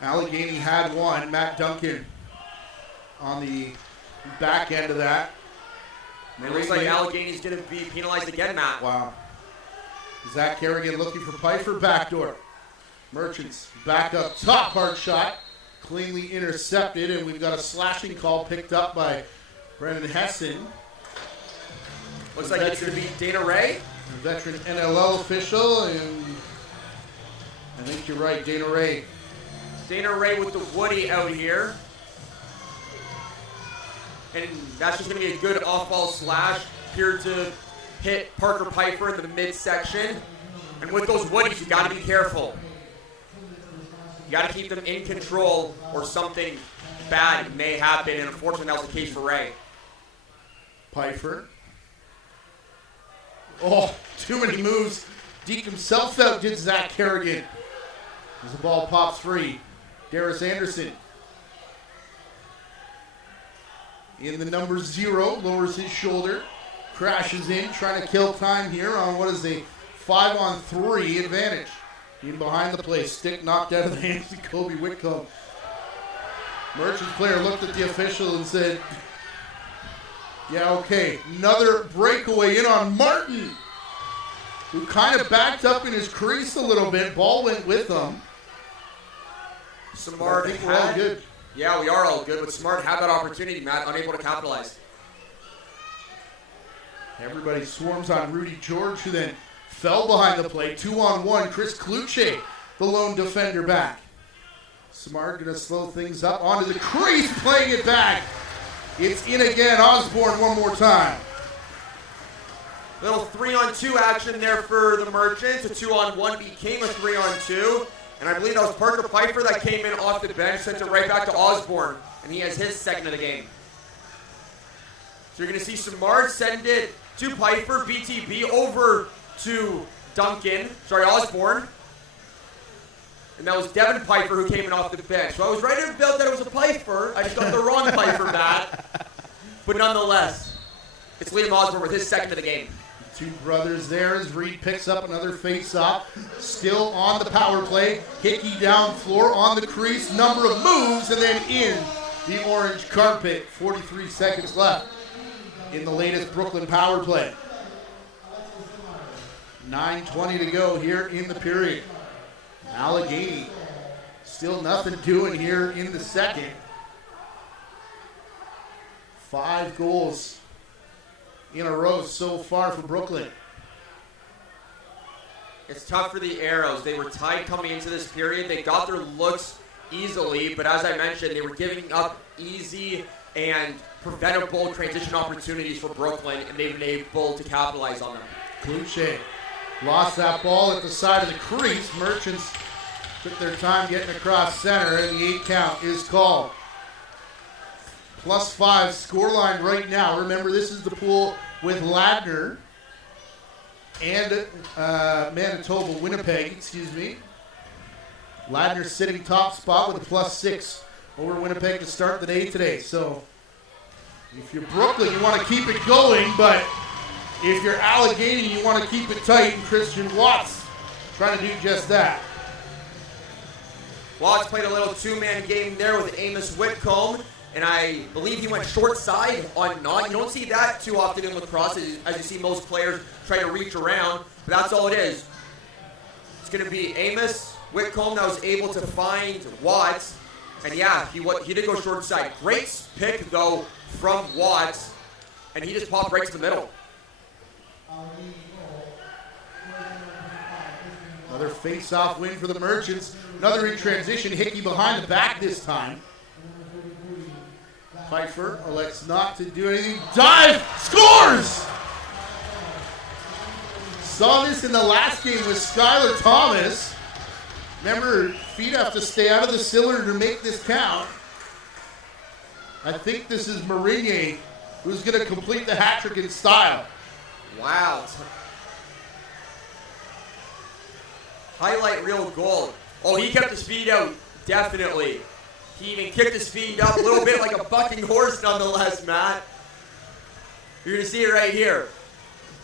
Allegany had one. Matt Duncan on the back end of that. It looks like Allegany's going to be penalized again, Matt. Wow. Zach Kerrigan looking for Pfeiffer, backdoor. Merchants back up top, hard shot. Cleanly intercepted, and we've got a slashing call picked up by Brendan Hessen. Looks like it's going to be Dana Ray. A veteran NLL official, and I think you're right, Dana Ray. Dana Ray with the Woody out here. And that's just going to be a good off-ball slash here to hit Parker Pfeiffer in the midsection. And with those Woodies, you got to be careful. You got to keep them in control or something bad may happen. And unfortunately, that was the case for Ray. Pfeiffer. Oh, too many moves. Deke himself outdid Zach Kerrigan as the ball pops free. Darius Anderson in the number 0, lowers his shoulder, crashes in, trying to kill time here on what is a 5-on-3 advantage. In behind the play, stick knocked out of the hands of Kobe Whitcomb. Merchants player looked at the official and said, yeah, okay. Another breakaway in on Martin, who kind of backed up in his crease a little bit. Ball went with him. Smart, I think we're all good. Yeah, we are all good, but Smart had that opportunity, Matt, unable to capitalize. Everybody swarms on Rudy George, who then fell behind the play. 2-on-1, Chris Kluche, the lone defender back. Smart going to slow things up onto the crease, playing it back. It's in again. Osborne one more time. Little 3-on-2 action there for the Merchants. A 2-on-1 became a 3-on-2. And I believe that was Parker Pfeiffer that came in off the bench, sent it right back to Osborne. And he has his second of the game. So you're going to see Samard send it to Pfeiffer, BTB over to Osborne. And that was Devin Pfeiffer who came in off the bench. So I was right about that it was a Pfeiffer. I just got the wrong Pfeiffer back. But nonetheless, it's Liam Osborne with his second of the game. Two brothers there as Reed picks up another face-off. Still on the power play. Hickey down floor on the crease. Number of moves and then in the orange carpet. 43 seconds left in the latest Brooklyn power play. 9:20 to go here in the period. Allegany still nothing doing here in the second. 5 goals in a row so far for Brooklyn. It's tough for the Arrows. They were tied coming into this period. They got their looks easily, but as I mentioned, they were giving up easy and preventable transition opportunities for Brooklyn, and they've been able to capitalize on them. Boucher lost that ball at the side of the crease. Merchants took their time getting across center, and the 8 count is called. +5 scoreline right now. Remember, this is the pool with Ladner and Manitoba, Winnipeg, Ladner sitting top spot with a +6 over Winnipeg to start the day today. So if you're Brooklyn, you want to keep it going, but if you're Allegany, you want to keep it tight, and Christian Watts trying to do just that. Watts played a little two-man game there with Amos Whitcomb, and I believe he went short side on not. You don't see that too often in lacrosse, as you see most players try to reach around, but that's all it is. It's going to be Amos Whitcomb that was able to find Watts, and yeah, he did go short side. Great pick, though, from Watts, and he just popped right to the middle. Another face-off win for the Merchants. Another in transition. Hickey behind the back this time. Pfeiffer elects not to do anything. Dive! Scores! Saw this in the last game with Skylar Thomas. Remember, feet have to stay out of the cylinder to make this count. I think this is Marinier who's going to complete the hat trick in style. Wow. Highlight reel goal. Oh, he kept his feet out, definitely. He even kicked his feet up a little bit like a bucking horse nonetheless, Matt. You're going to see it right here.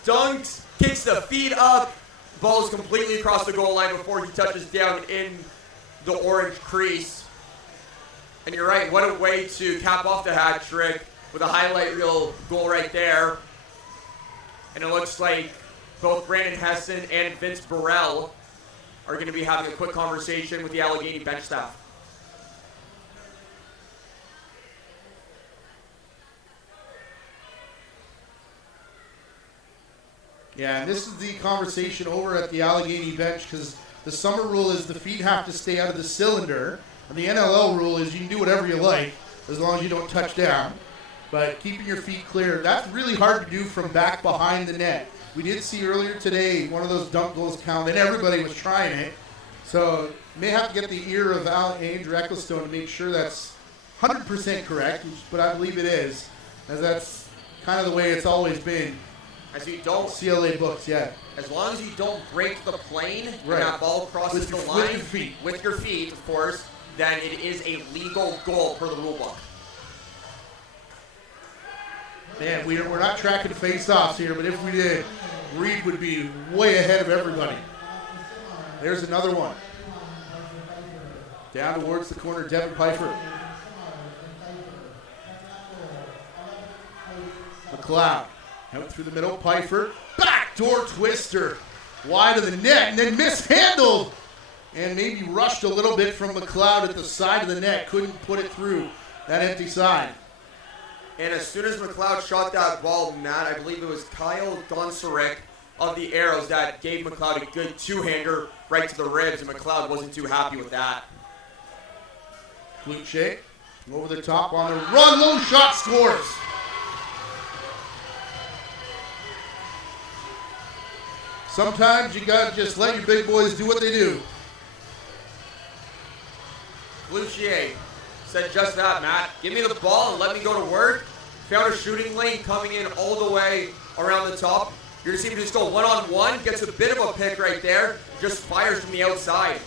Dunks, kicks the feet up, ball's completely across the goal line before he touches down in the orange crease. And you're right, what a way to cap off the hat trick with a highlight reel goal right there. And it looks like both Brandon Hesson and Vince Burrell are going to be having a quick conversation with the Allegany bench staff. Yeah, and this is the conversation over at the Allegany bench, because the summer rule is the feet have to stay out of the cylinder, and the NLL rule is you can do whatever you like as long as you don't touch down. But keeping your feet clear, that's really hard to do from back behind the net. We did see earlier today one of those dunk goals count, and everybody was trying it. So you may have to get the ear of Andrew Ecclestone to make sure that's 100% correct, but I believe it is, as that's kind of the way it's always been. As you don't CLA books, yeah. As long as you don't break the plane Right. and that ball crosses the line with your feet, of course, then it is a legal goal per the rule book. Man, we're not tracking face-offs here, but if we did, Reed would be way ahead of everybody. There's another one. Down towards the corner, Devin Pfeiffer. McLeod. Out through the middle, Pfeiffer. Backdoor twister. Wide of the net, and then mishandled. And maybe rushed a little bit from McLeod at the side of the net. Couldn't put it through that empty side. And as soon as McLeod shot that ball, Matt, I believe it was Kyle Gonsarik of the Arrows that gave McLeod a good two-hander right to the ribs, and McLeod wasn't too happy with that. Flute shake. Over the top on the run. Low shot, scores. Sometimes you got to just let your big boys do what they do. Lucier said just that, Matt. Give me the ball and let me go to work. Found a shooting lane coming in all the way around the top. You're going to see him just go one-on-one, gets a bit of a pick right there, just fires from the outside.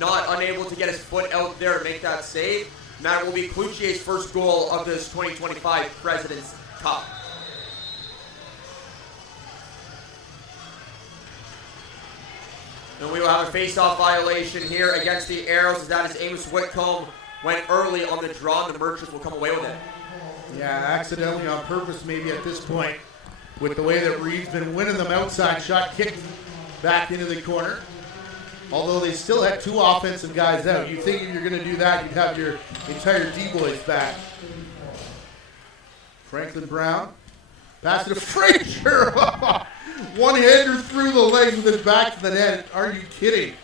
Not unable to get his foot out there and make that save. And that will be Cloutier's first goal of this 2025 President's Cup. And we will have a face-off violation here against the Arrows, as that is Amos Whitcomb went early on the draw, and the Merchants will come away with it. Yeah, accidentally on purpose maybe at this point, with the way that Reed's been winning them outside. Shot kicked back into the corner. Although they still had two offensive guys out. You'd think if you're going to do that, you'd have your entire D-boys back. Franklin Brown. Pass it to Frazier. One-hander through the legs with it back to the net. Are you kidding?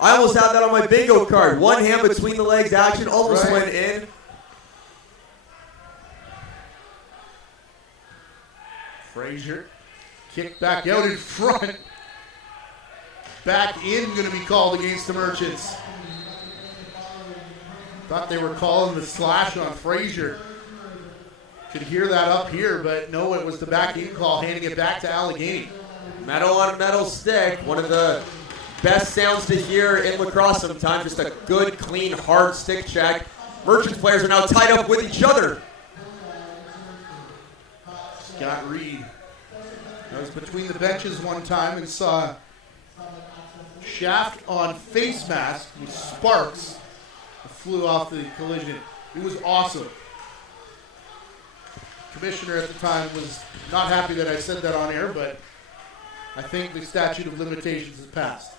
I almost had that on my bingo card. One hand between the legs action almost Right. went in. Frazier Kick back out in front. Back in going to be called against the Merchants. Thought they were calling the slash on Frazier. Could hear that up here, but no, it was the back in call, handing it back to Allegany. Metal on metal stick, one of the best sounds to hear in lacrosse sometimes. Just a good, clean, hard stick check. Merchants players are now tied up with each other. Scott Reed. I was between the benches one time and saw shaft on face mask with sparks that flew off the collision. It was awesome. Commissioner at the time was not happy that I said that on air, but I think the statute of limitations has passed.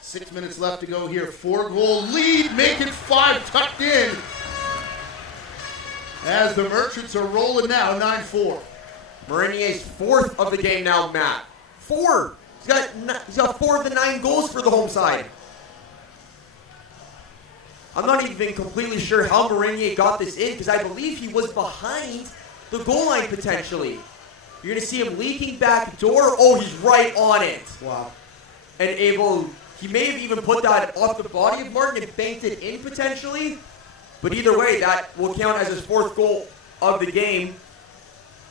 6 minutes left to go here. 4-goal lead, make it 5, tucked in. As the Merchants are rolling now, 9-4. Marinier's fourth of the game now, Matt. 4. He's got 4 of the 9 goals for the home side. I'm not even completely sure how Marinier got this in because I believe he was behind the goal line potentially. You're going to see him leaking back door. Oh, he's right on it. Wow. And he may have even put that off the body of Martin and banked it in potentially. But either way, that will count as his 4th goal of the game.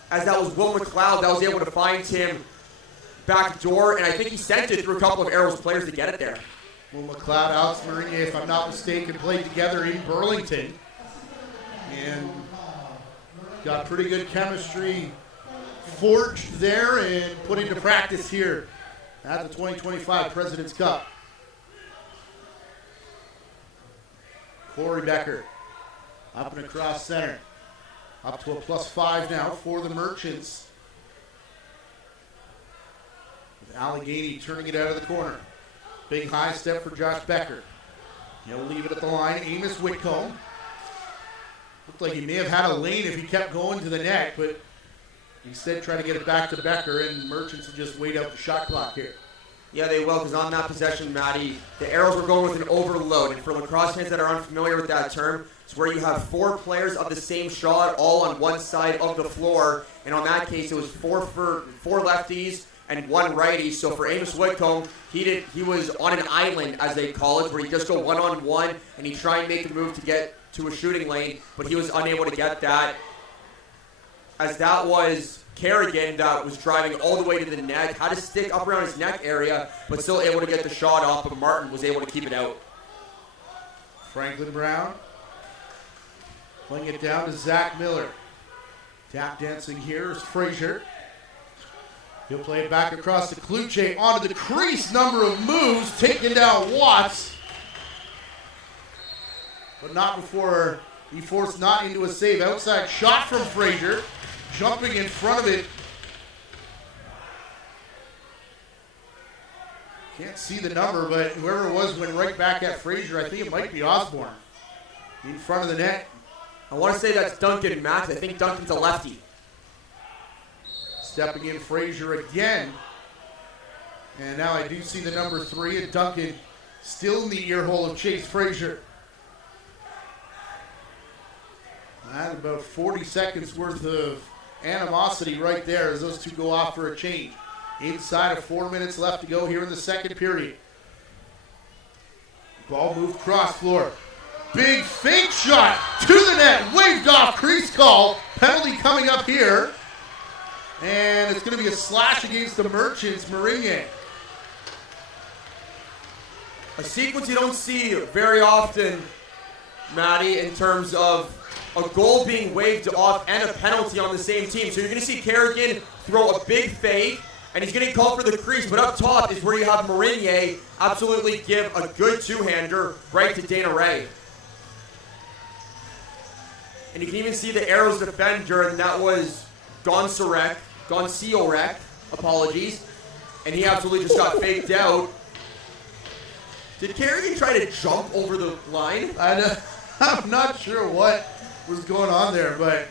As that was Will McLeod that was able to find him back door. And I think he sent it through a couple of Arrows players to get it there. Will McLeod, Alex Marinier, if I'm not mistaken, played together in Burlington. And got pretty good chemistry forged there and put into practice here at the 2025 President's Cup. Corey Becker up and across center. Up to a +5 now for the Merchants. With Allegany turning it out of the corner. Big high step for Josh Becker. He'll leave it at the line. Amos Whitcomb. Looked like he may have had a lane if he kept going to the net, but instead trying to get it back to Becker, and Merchants will just wait out the shot clock here. Yeah, they will, because on that possession, Matty, the Arrows were going with an overload. And for lacrosse fans that are unfamiliar with that term, it's where you have 4 players of the same shot all on one side of the floor. And on that case, it was 4 lefties and 1 righty. So for Amos Whitcomb, he was on an island, as they call it, where you just go one-on-one, and he try and make a move to get to a shooting lane, but he was unable to get that. As that was Kerrigan that was driving all the way to the net, had a stick up around his neck area, but still able to get the shot off, but Martin was able to keep it out. Franklin Brown playing it down to Zach Miller. Tap dancing here is Frazier. He'll play it back across to Kluche onto the crease. Number of moves, taking down Watts. But not before he forced not into a save. Outside shot from Frazier. Jumping in front of it. Can't see the number, but whoever it was went right back at Frazier. I think it might be Osborne. In front of the net. I want to say that's Duncan Max. I think Duncan's a lefty. Stepping in Frazier again. And now I do see the number 3, and Duncan still in the ear hole of Chase Frazier. And about 40 seconds worth of animosity right there as those two go off for a change. Inside of 4 minutes left to go here in the second period. Ball moved cross floor. Big fake shot to the net. Waved off, crease call. Penalty coming up here. And it's going to be a slash against the Merchants, Marinier. A sequence you don't see very often, Matty, in terms of a goal being waved off and a penalty on the same team. So you're going to see Kerrigan throw a big fake, and he's getting called for the crease. But up top is where you have Marinier absolutely give a good two-hander right to Dana Ray. And you can even see the Arrows defender, and that was Gonsiorek, apologies. And he absolutely just got faked out. Did Kerrigan try to jump over the line? I'm not sure what was going on there, but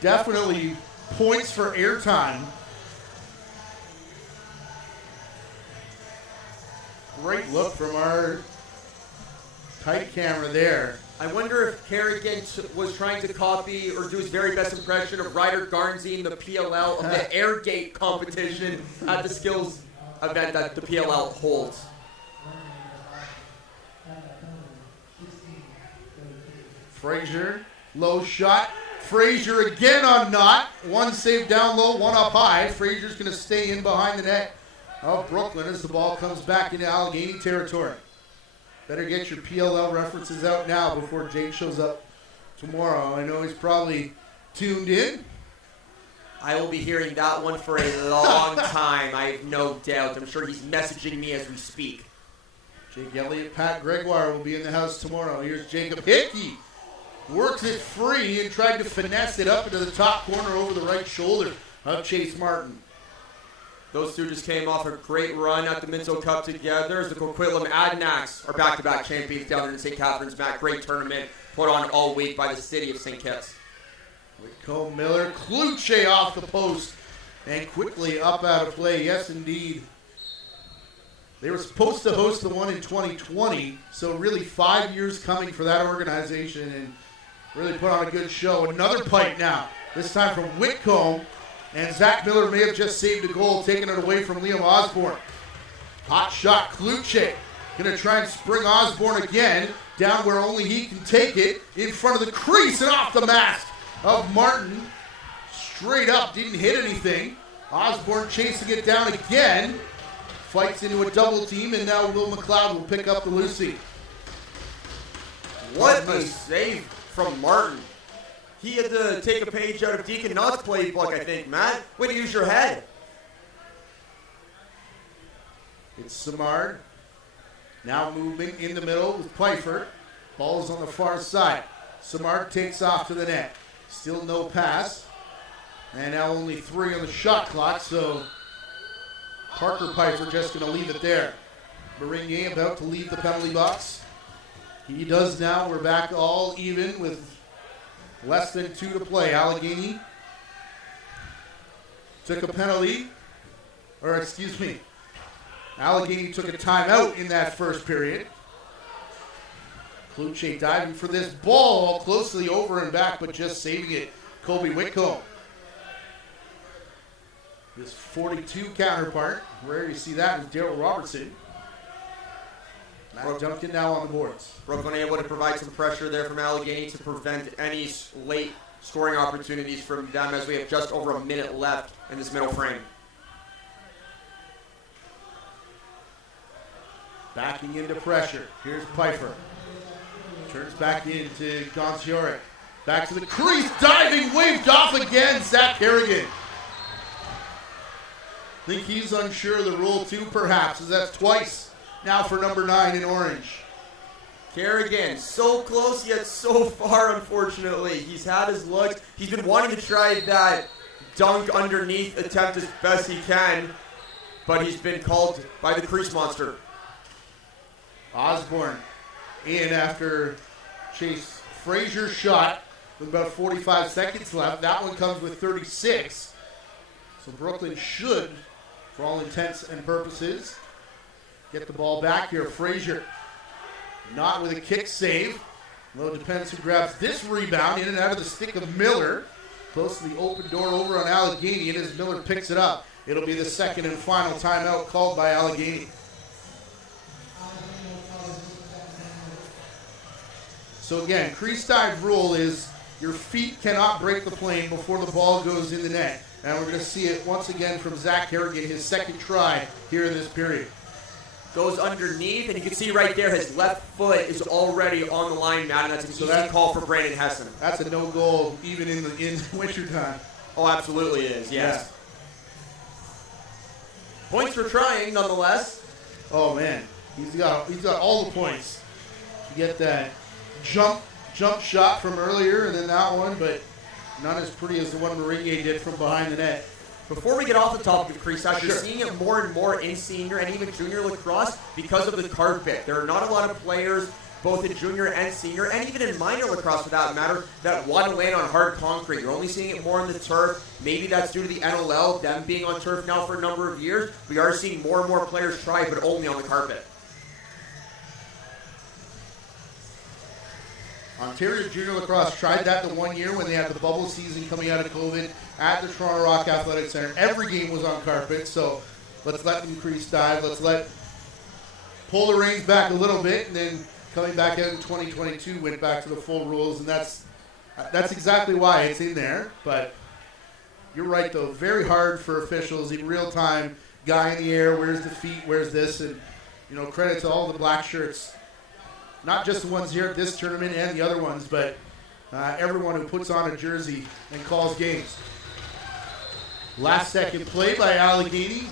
definitely points for airtime. Great look from our tight camera there. I wonder if Kerrigan was trying to copy or do his very best impression of Ryder Garnsey in the PLL of the Airgate competition at the skills event that the PLL holds. Frazier, low shot. Frazier again on knot. One save down low, one up high. Frazier's going to stay in behind the net of Brooklyn as the ball comes back into Allegany territory. Better get your PLL references out now before Jake shows up tomorrow. I know he's probably tuned in. I will be hearing that one for a long time, I have no doubt. I'm sure he's messaging me as we speak. Jake Elliott, Pat Gregoire will be in the house tomorrow. Here's Jacob Hickey. Works it free and tried to finesse it up into the top corner over the right shoulder of Chase Martin. Those two just came off a great run at the Minto Cup together as the Coquitlam Adanacs are back-to-back champions down there in St. Catharines. Matt, great tournament put on all week by the city of St. Kitts. Whitcomb, Miller, Kluche off the post and quickly up out of play. Yes, indeed. They were supposed to host the one in 2020, so really 5 years coming for that organization and really put on a good show. Another pipe now, this time from Whitcomb. And Zach Miller may have just saved a goal, taking it away from Liam Osborne. Hot shot, Kluche. Going to try and spring Osborne again, down where only he can take it, in front of the crease and off the mask of Martin. Straight up, didn't hit anything. Osborne chasing it down again. Fights into a double team, and now Will McLeod will pick up the Lucy. What a save from Martin. He had to take a page out of Deacon Knott's playbook, I think, Matt. Way to use your head. It's Simard. Now moving in the middle with Pfeiffer. Ball is on the far side. Simard takes off to the net. Still no pass. And now only 3 on the shot clock, so Parker Pfeiffer just going to leave it there. Berenier about to leave the penalty box. He does now. We're back all even with less than 2 to play. Allegany took a penalty, or excuse me, Allegany took a timeout in that first period. Kluche diving for this ball, closely over and back, but just saving it. Colby Whitcomb. His 42 counterpart, rare you see that, is Daryl Robertson. Matt Duncan now on the boards. Brooklyn able to provide some pressure there from Allegany to prevent any late scoring opportunities from them as we have just over a minute left in this middle frame. Backing into pressure. Here's Pfeiffer. Turns back into Goncioric. Back to the crease. Diving, waved off again. Zach Kerrigan. Think he's unsure of the rule too, perhaps, as that's twice now for number 9 in orange. Kerrigan, so close yet so far, unfortunately. He's had his looks. He's been wanting to try that dunk underneath attempt as best he can, but he's been called by the crease monster. Osborne in after Chase Frazier's shot with about 45 seconds left. That one comes with 36. So Brooklyn should, for all intents and purposes, get the ball back here. Frazier not with a kick save. Well, it depends who grabs this rebound in and out of the stick of Miller. Close to the open door over on Allegany, and as Miller picks it up, it'll be the second and final timeout called by Allegany. So again, crease dive rule is your feet cannot break the plane before the ball goes in the net. And we're going to see it once again from Zach Kerrigan, his second try here in this period. Goes underneath, and you can see right there his left foot is already on the line, Matt, and that's an easy call for Brandon Hessen. That's a no-goal even in wintertime. Oh, absolutely it is, yes. Yeah. Points for trying, nonetheless. Oh, man. He's got all the points. You get that jump shot from earlier and then that one, but not as pretty as the one Mourinho did from behind the net. Before we get off the topic of crease, I've been seeing it more and more in senior and even junior lacrosse because of the carpet. There are not a lot of players, both in junior and senior, and even in minor lacrosse for that matter, that want to land on hard concrete. You're only seeing it more on the turf. Maybe that's due to the NLL, them being on turf now for a number of years. We are seeing more and more players try, but only on the carpet. Ontario Junior Lacrosse tried that the 1 year when they had the bubble season coming out of COVID at the Toronto Rock Athletic Centre. Every game was on carpet, so let's let them crease dive. Let's pull the reins back a little bit, and then coming back out in 2022 went back to the full rules, and that's exactly why it's in there. But you're right, though. Very hard for officials in real time. Guy in the air, where's the feet, where's this? And, credit to all the black shirts. Not just the ones here at this tournament and the other ones, but everyone who puts on a jersey and calls games. Last second play by Allegany.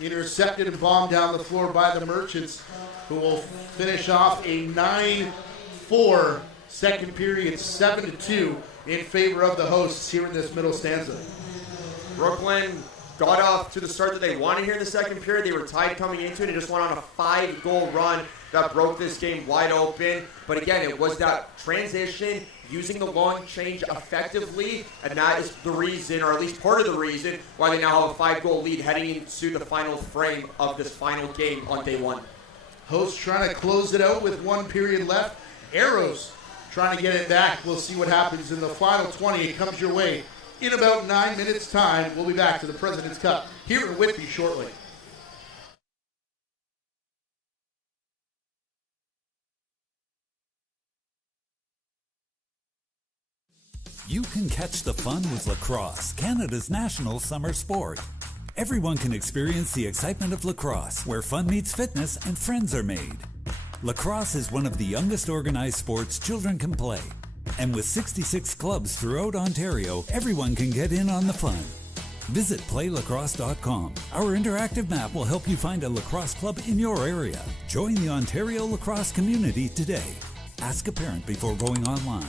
Intercepted and bombed down the floor by the Merchants, who will finish off a 9-4 second period, 7-2 in favor of the hosts here in this middle stanza. Brooklyn got off to the start that they wanted here in the second period. They were tied coming into it and just went on a 5-goal run that broke this game wide open. But again, it was that transition, using the long change effectively, and that is the reason, or at least part of the reason, why they now have a 5-goal lead heading into the final frame of this final game on day one. Hosts trying to close it out with 1 period left. Arrows trying to get it back. We'll see what happens in the final 20. It comes your way in about 9 minutes' time. We'll be back to the President's Cup here in Whitby shortly. You can catch the fun with lacrosse, Canada's national summer sport. Everyone can experience the excitement of lacrosse, where fun meets fitness and friends are made. Lacrosse is one of the youngest organized sports children can play. And with 66 clubs throughout Ontario, everyone can get in on the fun. Visit playlacrosse.com. Our interactive map will help you find a lacrosse club in your area. Join the Ontario lacrosse community today. Ask a parent before going online.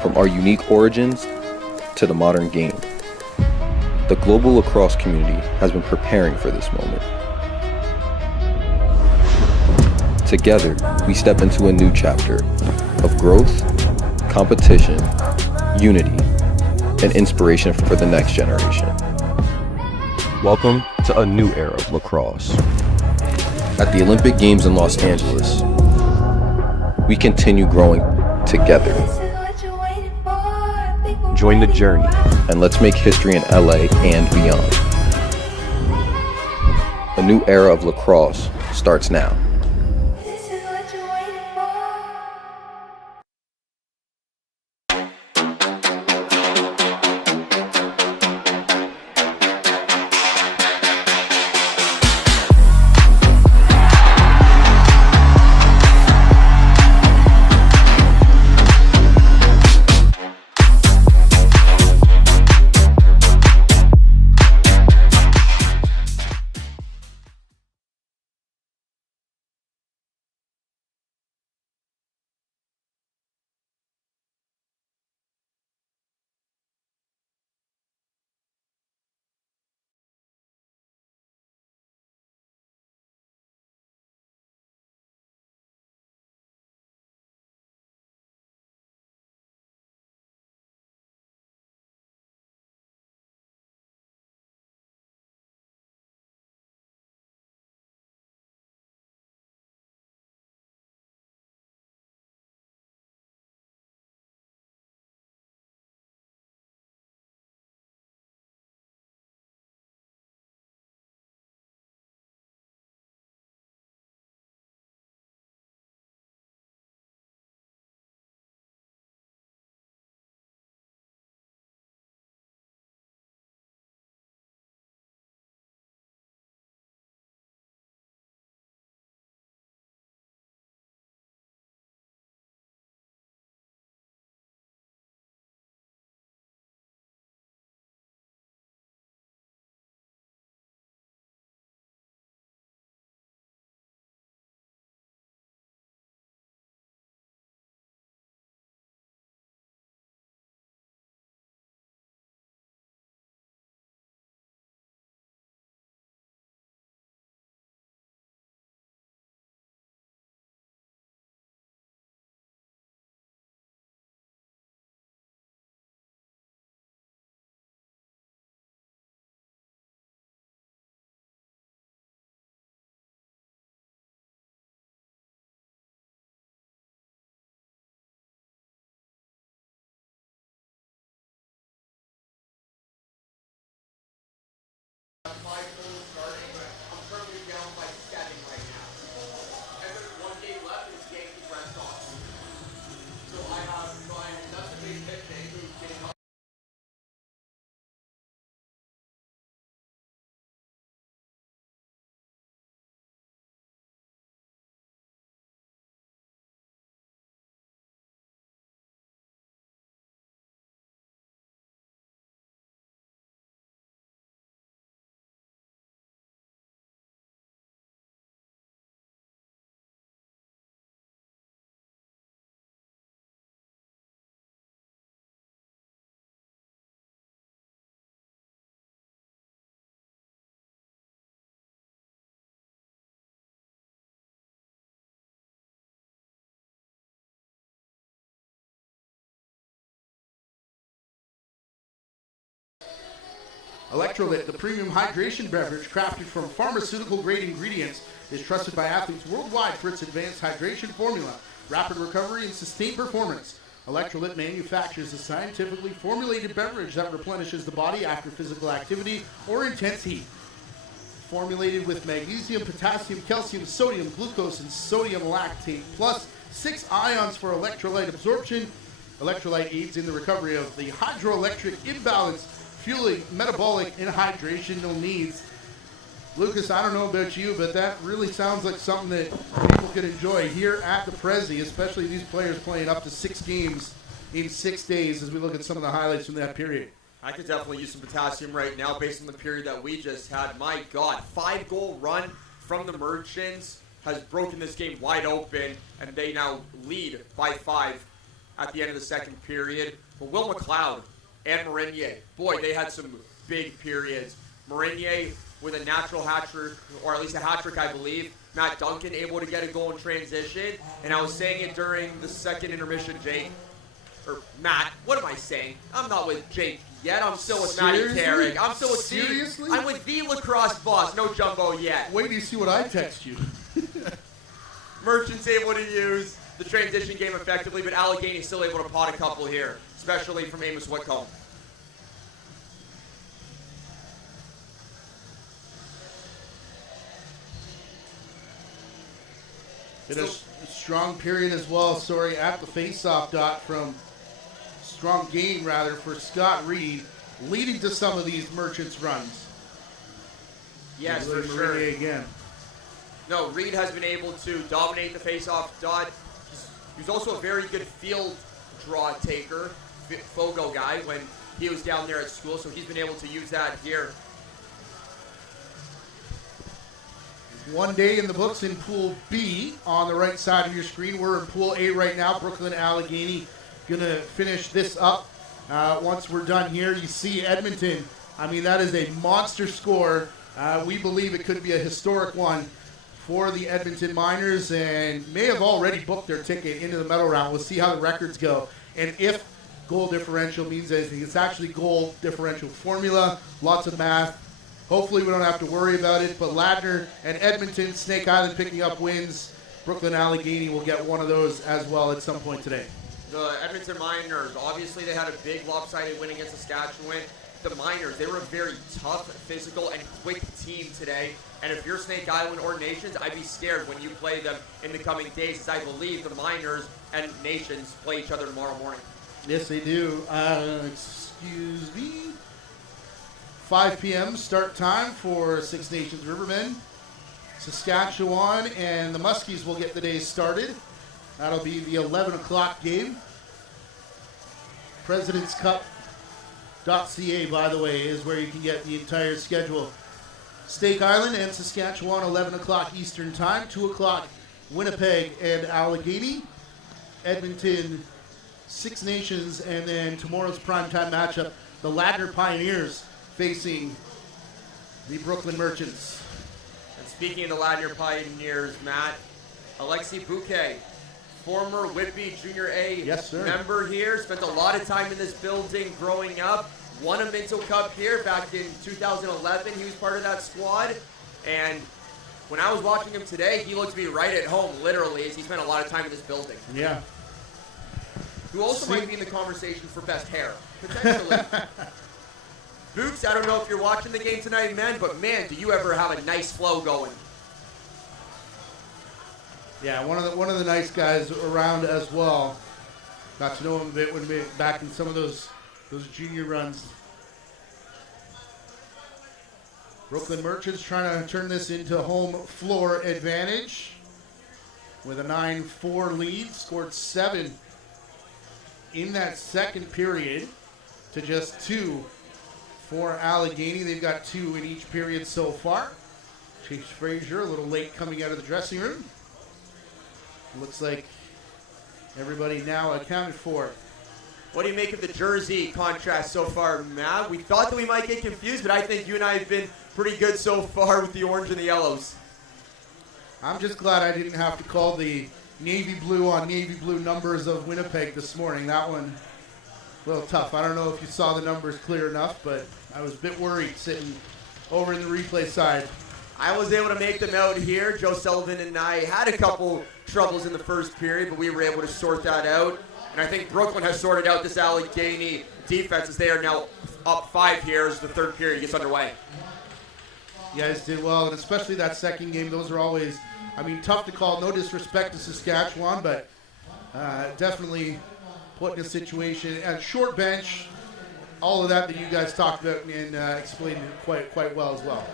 From our unique origins to the modern game, the global lacrosse community has been preparing for this moment. Together, we step into a new chapter of growth, competition, unity, and inspiration for the next generation. Welcome to a new era of lacrosse. At the Olympic Games in Los Angeles, we continue growing together. Join the journey, and let's make history in LA and beyond. A new era of lacrosse starts now. Electrolyte, the premium hydration beverage crafted from pharmaceutical-grade ingredients, is trusted by athletes worldwide for its advanced hydration formula, rapid recovery, and sustained performance. Electrolyte manufactures a scientifically formulated beverage that replenishes the body after physical activity or intense heat. Formulated with magnesium, potassium, calcium, sodium, glucose, and sodium lactate, plus 6 ions for electrolyte absorption. Electrolyte aids in the recovery of the hydroelectric imbalance, fueling metabolic and hydrational needs. Lucas, I don't know about you, but that really sounds like something that people could enjoy here at the Prezi, especially these players playing up to 6 games in 6 days as we look at some of the highlights from that period. I could definitely use some potassium right now based on the period that we just had. My God, 5-goal run from the Merchants has broken this game wide open, and they now lead by 5 at the end of the second period. But Will McLeod and Marinier, boy, they had some big periods. Marinier with a natural hat trick, or at least a hat trick, I believe. Matt Duncan able to get a goal in transition. And I was saying it during the second intermission, Jake. Or Matt, what am I saying? I'm not with Jake yet. I'm still with Matty Carrick. I'm still with Seriously? I'm with the lacrosse boss. No jumbo yet. Wait till you see what I text you. Merchants able to use the transition game effectively, but Allegany still able to pot a couple here, especially from Amos Whitcomb. It is a strong period as well, at the face-off dot from strong game, rather, for Scott Reed, leading to some of these Merchants runs. Yes, for sure. Again. No, Reed has been able to dominate the face-off dot. He's also a very good field draw taker, Fogo guy, when he was down there at school, so he's been able to use that here. One day in the books in Pool B on the right side of your screen. We're in Pool A right now. Brooklin, Allegany going to finish this up. Once we're done here, you see Edmonton. I mean, that is a monster score. We believe it could be a historic one for the Edmonton Miners and may have already booked their ticket into the medal round. We'll see how the records go. And if goal differential means anything, it's actually goal differential formula, lots of math. Hopefully we don't have to worry about it, but Ladner and Edmonton, Snake Island picking up wins. Brooklin, Allegany will get one of those as well at some point today. The Edmonton Miners, obviously they had a big lopsided win against Saskatchewan. The Miners, they were a very tough, physical, and quick team today. And if you're Snake Island or Nations, I'd be scared when you play them in the coming days, as I believe the Miners and Nations play each other tomorrow morning. Yes, they do. Excuse me. 5 p.m. start time for Six Nations Riverbend. Saskatchewan and the Muskies will get the day started. That'll be the 11 o'clock game. President's Cup.ca, by the way, is where you can get the entire schedule. Snake Island and Saskatchewan, 11 o'clock Eastern Time, 2 o'clock Winnipeg and Allegany. Edmonton, Six Nations, and then tomorrow's primetime matchup, the Ladner Pioneers facing the Brooklyn Merchants. And speaking of the Ladner Pioneers, Matt, Alexi Bouquet, former Whitby Junior A member here, spent a lot of time in this building growing up, won a Minto Cup here back in 2011. He was part of that squad, and when I was watching him today, he looked to be right at home, literally, as he spent a lot of time in this building. Yeah. Who also might be in the conversation for best hair, potentially. Boots, I don't know if you're watching the game tonight, man, but man, do you ever have a nice flow going. Yeah, one of the nice guys around as well. Got to know him a bit when we back in some of those junior runs. Brooklyn Merchants trying to turn this into home floor advantage with a 9-4 lead. Scored 7 in that second period to just 2 for Allegany. They've got 2 in each period so far. Chase Frazier a little late coming out of the dressing room. Looks like everybody now accounted for. What do you make of the jersey contrast so far, Matt? We thought that we might get confused, but I think you and I have been pretty good so far with the orange and the yellows. I'm just glad I didn't have to call the navy blue on navy blue numbers of Winnipeg this morning. That one, a little tough. I don't know if you saw the numbers clear enough, but I was a bit worried sitting over in the replay side. I was able to make them out here. Joe Sullivan and I had a couple troubles in the first period, but we were able to sort that out. And I think Brooklyn has sorted out this Allegany defense as they are now up 5 here as the third period gets underway. You guys did well, and especially that second game. Those are always, tough to call. No disrespect to Saskatchewan, but definitely put in a situation at short bench. All of that you guys talked about and explained it quite well as well.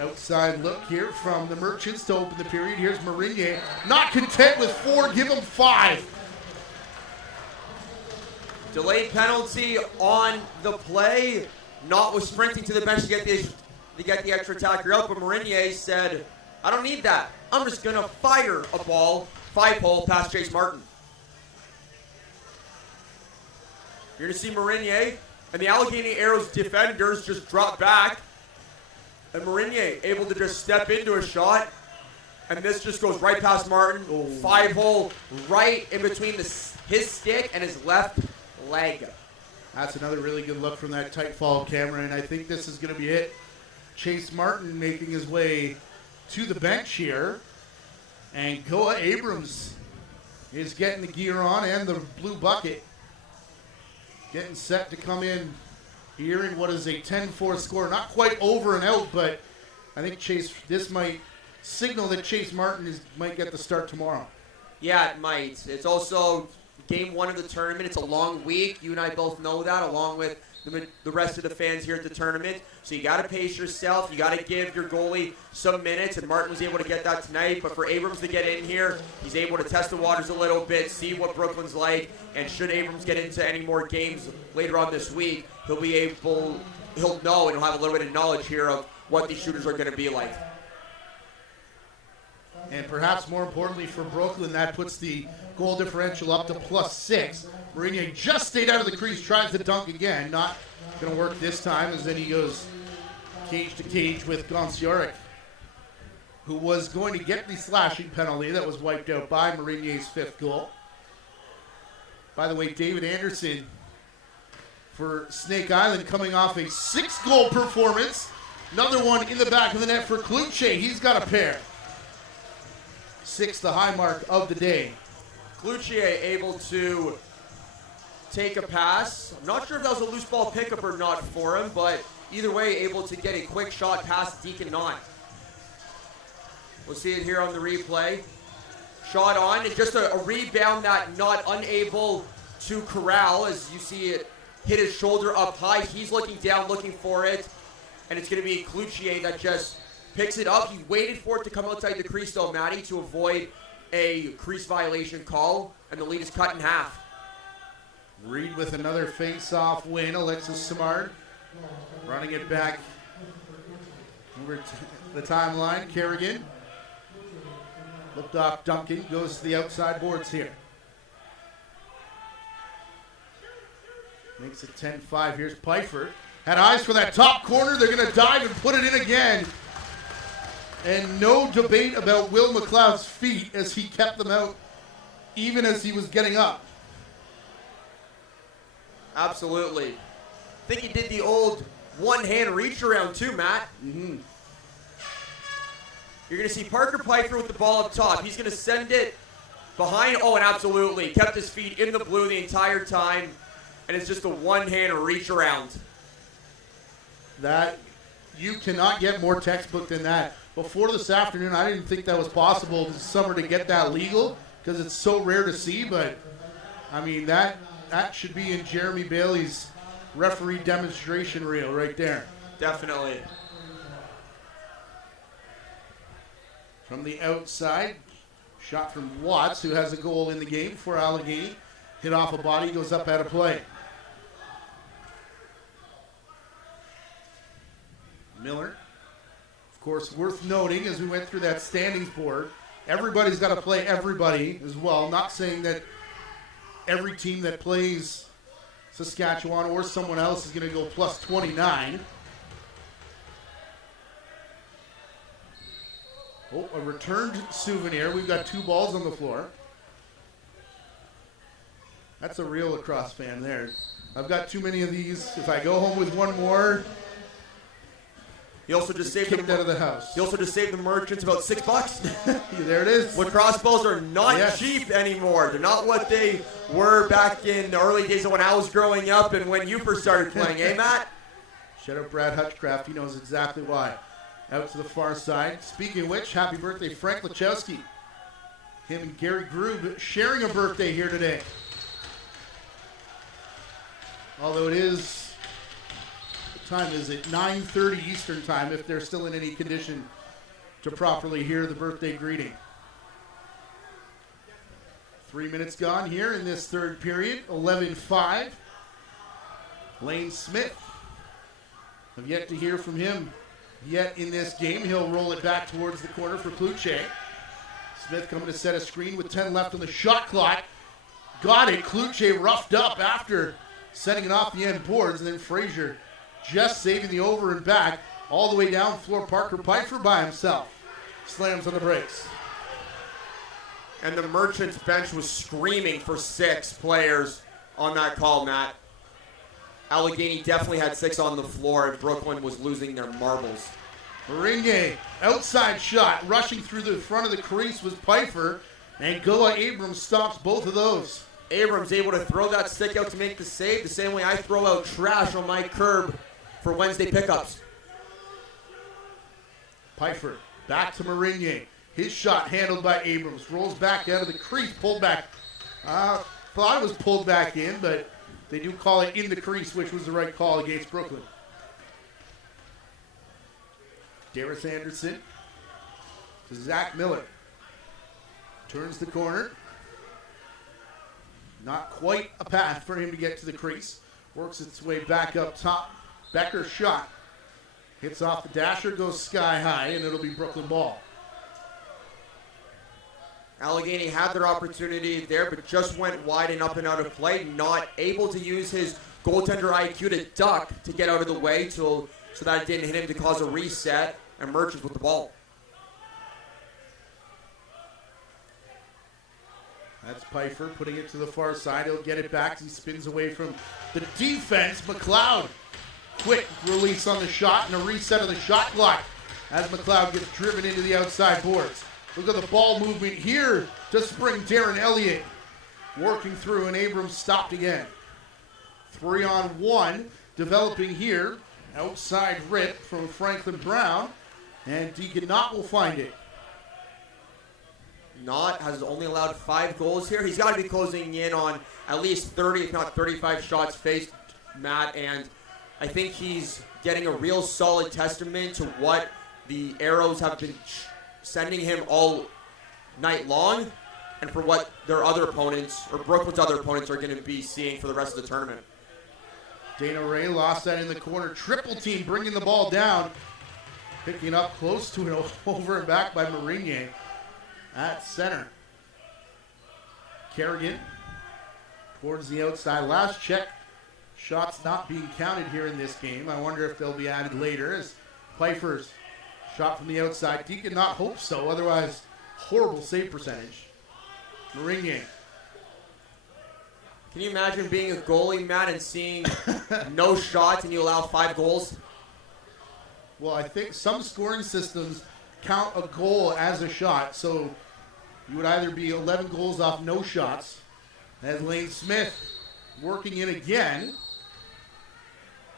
Outside look here from the Merchants to open the period. Here's Marinier. Not content with 4, give him 5. Delayed penalty on the play. Not with sprinting to the bench to get the extra attacker out, but Marinier said, I don't need that. I'm just going to fire a ball 5-hole past Chase Martin. You're going to see Marinier and the Allegany Arrows defenders just drop back. And Marinier able to just step into a shot. And this just goes right past Martin. 5-hole right in between his stick and his left leg. That's another really good look from that tight fall camera. And I think this is going to be it. Chase Martin making his way to the bench here. And Goa Abrams is getting the gear on and the blue bucket. Getting set to come in here in what is a 10-4 score. Not quite over and out, but I think this might signal that Chase Martin might get the start tomorrow. Yeah, it might. It's also game 1 of the tournament. It's a long week. You and I both know that, along with the rest of the fans here at the tournament. So you got to pace yourself. You got to give your goalie some minutes, and Martin was able to get that tonight. But for Abrams to get in here, he's able to test the waters a little bit, see what Brooklyn's like, and should Abrams get into any more games later on this week, he'll know and he'll have a little bit of knowledge here of what these shooters are going to be like. And perhaps more importantly for Brooklyn, that puts the goal differential up to +6. Marinier just stayed out of the crease, tries to dunk again. Not going to work this time, as then he goes cage to cage with Gonciarek, who was going to get the slashing penalty that was wiped out by Marinier's 5th goal. By the way, David Anderson for Snake Island coming off a 6-goal performance. Another one in the back of the net for Kluche. He's got a pair. 6, the high mark of the day. Kluche able to take a pass. I'm not sure if that was a loose ball pickup or not for him, but either way, able to get a quick shot past Deacon Knott. We'll see it here on the replay. Shot on, and just a rebound that Knott unable to corral, as you see it hit his shoulder up high. He's looking down, looking for it, and it's going to be Kluche that just picks it up. He waited for it to come outside the crease, though, Matty, to avoid a crease violation call, and the lead is cut in half. Reed with another face-off win. Alexis Simard running it back over to the timeline. Kerrigan looked off Duncan, goes to the outside boards here. Makes it 10-5. Here's Pfeiffer. Had eyes for that top corner. They're going to dive and put it in again. And no debate about Will McLeod's feet as he kept them out even as he was getting up. Absolutely. I think he did the old one-hand reach around too, Matt. Mm-hmm. You're going to see Parker Pfeiffer with the ball up top. He's going to send it behind. Oh, and absolutely. Kept his feet in the blue the entire time. And it's just a one-hand reach around. That you cannot get more textbook than that. Before this afternoon, I didn't think that was possible this summer to get that legal because it's so rare to see. But I mean, that should be in Jeremy Bailey's referee demonstration reel right there. Definitely. From the outside, shot from Watts, who has a goal in the game for Allegany. Hit off a body, goes up out of play. Miller. Of course, worth noting as we went through that standings board, everybody's got to play everybody as well. Not saying that every team that plays Saskatchewan or someone else is going to go plus 29. Oh, a returned souvenir. We've got 2 balls on the floor. That's a real lacrosse fan there. I've got too many of these. If I go home with one more, He also just saved kicked out of the house. He also just saved the merchants about $6. There it is. Lacrosse balls are not cheap anymore. They're not what they were back in the early days of when I was growing up and when you first started playing, eh, Matt? Shout out Brad Hutchcraft. He knows exactly why. Out to the far side. Speaking of which, happy birthday, Frank Lachowski. Him and Gary Grube sharing a birthday here today. Although it is, what time is it? 9:30 Eastern time, if they're still in any condition to properly hear the birthday greeting. 3 minutes gone here in this third period. 11-5. Lane Smith. I've yet to hear from him yet in this game. He'll roll it back towards the corner for Kluche. Smith coming to set a screen with 10 left on the shot clock. Got it. Kluche roughed up after setting it off the end boards. And then Frazier just saving the over and back all the way down floor. Parker Pfeiffer by himself. Slams on the brakes. And the Merchants bench was screaming for 6 players on that call, Matt. Allegany definitely had 6 on the floor, and Brooklyn was losing their marbles. Marinier, outside shot, rushing through the front of the crease was Pfeiffer, and Goa Abrams stops both of those. Abrams able to throw that stick out to make the save, the same way I throw out trash on my curb for Wednesday pickups. Pfeiffer, back to Marinier. His shot handled by Abrams, rolls back out of the crease, pulled back. Thought it was pulled back in, but they do call it in the crease, which was the right call against Brooklyn. Darius Anderson to Zach Miller. Turns the corner. Not quite a path for him to get to the crease. Works its way back up top. Becker's shot. Hits off the dasher, goes sky high, and it'll be Brooklyn ball. Allegany had their opportunity there, but just went wide and up and out of play. Not able to use his goaltender IQ to duck to get out of the way so that it didn't hit him to cause a reset, and Merchants with the ball. That's Pfeiffer putting it to the far side. He'll get it back as he spins away from the defense. McLeod, quick release on the shot and a reset of the shot clock as McLeod gets driven into the outside boards. Look at the ball movement here to spring Darren Elliott. Working through, and Abrams stopped again. 3-on-1 developing here. Outside rip from Franklin Brown, and Deacon Knott will find it. Knott has only allowed 5 goals here. He's got to be closing in on at least 30, if not 35 shots faced, Matt, and I think he's getting a real solid testament to what the Arrows have been sending him all night long, and for what their other opponents, or Brooklyn's other opponents, are going to be seeing for the rest of the tournament. Dana Ray lost that in the corner. Triple team bringing the ball down. Picking up close to it, over and back by Marinier at center. Kerrigan towards the outside. Last check, shots not being counted here in this game. I wonder if they'll be added later as Pfeiffer's shot from the outside. Deacon Knott hopes so, otherwise horrible save percentage. Marinier. Can you imagine being a goalie, Matt, and seeing no shots and you allow 5 goals? Well, I think some scoring systems count a goal as a shot, so you would either be 11 goals off no shots, as Lane Smith working in again.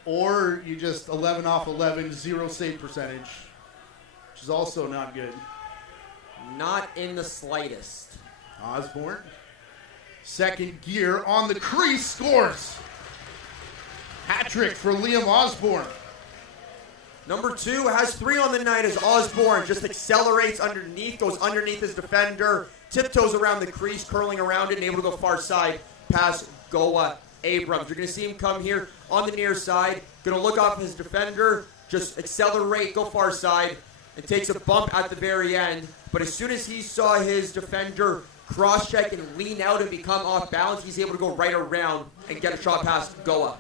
or you just 11 off 11, 0 save percentage, which is also not good. Not in the slightest. Osborne, second gear on the crease, scores. Hat trick for Liam Osborne. Number 2 has 3 on the night as Osborne just accelerates underneath, goes underneath his defender, tiptoes around the crease, curling around it, and able to go far side past Goa Abrams. You're going to see him come here on the near side, going to look off his defender, just accelerate, go far side, and takes a bump at the very end. But as soon as he saw his defender cross-check and lean out and become off balance, he's able to go right around and get a shot past Goa.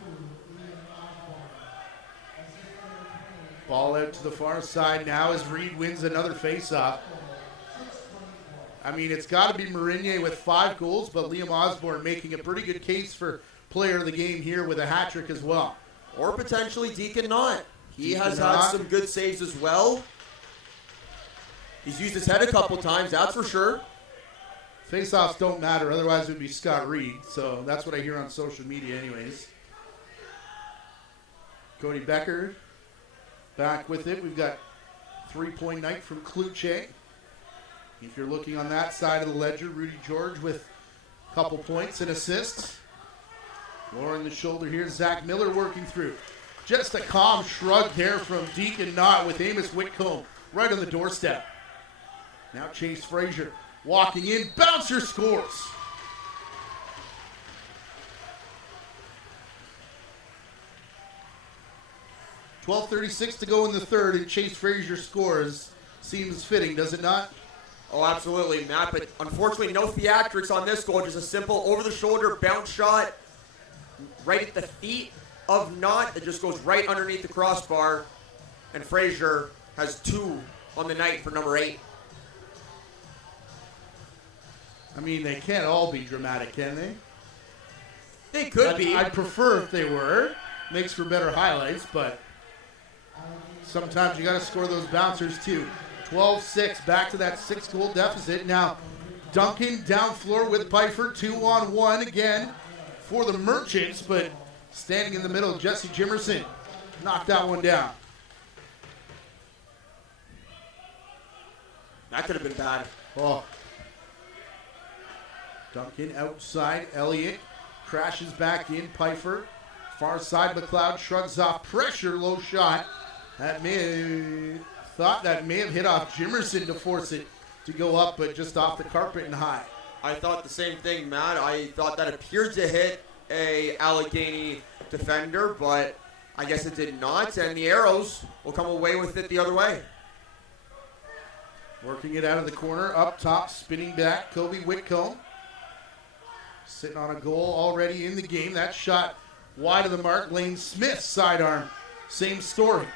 Ball out to the far side now as Reed wins another face-off. I mean, it's got to be Marinier with 5 goals, but Liam Osborne making a pretty good case for player of the game here with a hat trick as well. Or potentially Deacon Knott. He Deacon has Knott. had some good saves as well. He's used his head a couple times, that's for sure. Face-offs don't matter, otherwise it would be Scott Reed, so that's what I hear on social media anyways. Cody Becker back with it. We've got 3-point night from Kluche. If you're looking on that side of the ledger, Rudy George with a couple points and assists. Lowering the shoulder here, Zach Miller working through. Just a calm shrug there from Deacon Knott with Amos Whitcomb right on the doorstep. Now Chase Frazier walking in, bouncer scores. .12:36 to go in the third, and Chase Frazier scores. Seems fitting, does it not? Oh, absolutely, Matt, but unfortunately no theatrics on this goal, just a simple over-the-shoulder bounce shot right at the feet of Knott that just goes right underneath the crossbar, and Frazier has 2 on the night for number 8. I mean, they can't all be dramatic, can they? They could be. I'd prefer if they were. Makes for better highlights, but sometimes you got to score those bouncers too. 12-6, back to that 6-goal deficit. Now, Duncan down floor with Pfeiffer, 2-on-1 again for the Merchants, but standing in the middle, Jesse Jimerson knocked that one down. That could have been bad. Oh. Duncan outside, Elliott crashes back in, Pfeiffer. Far side, McLeod shrugs off pressure, low shot. That may have hit off Jimerson to force it to go up, but just off the carpet and high. I thought the same thing, Matt. I thought that appeared to hit a Allegany defender, but I guess it did not, and the Arrows will come away with it the other way. Working it out of the corner, up top, spinning back, Kobe Whitcomb. Sitting on a goal already in the game. That shot wide of the mark. Lane Smith sidearm. Same story.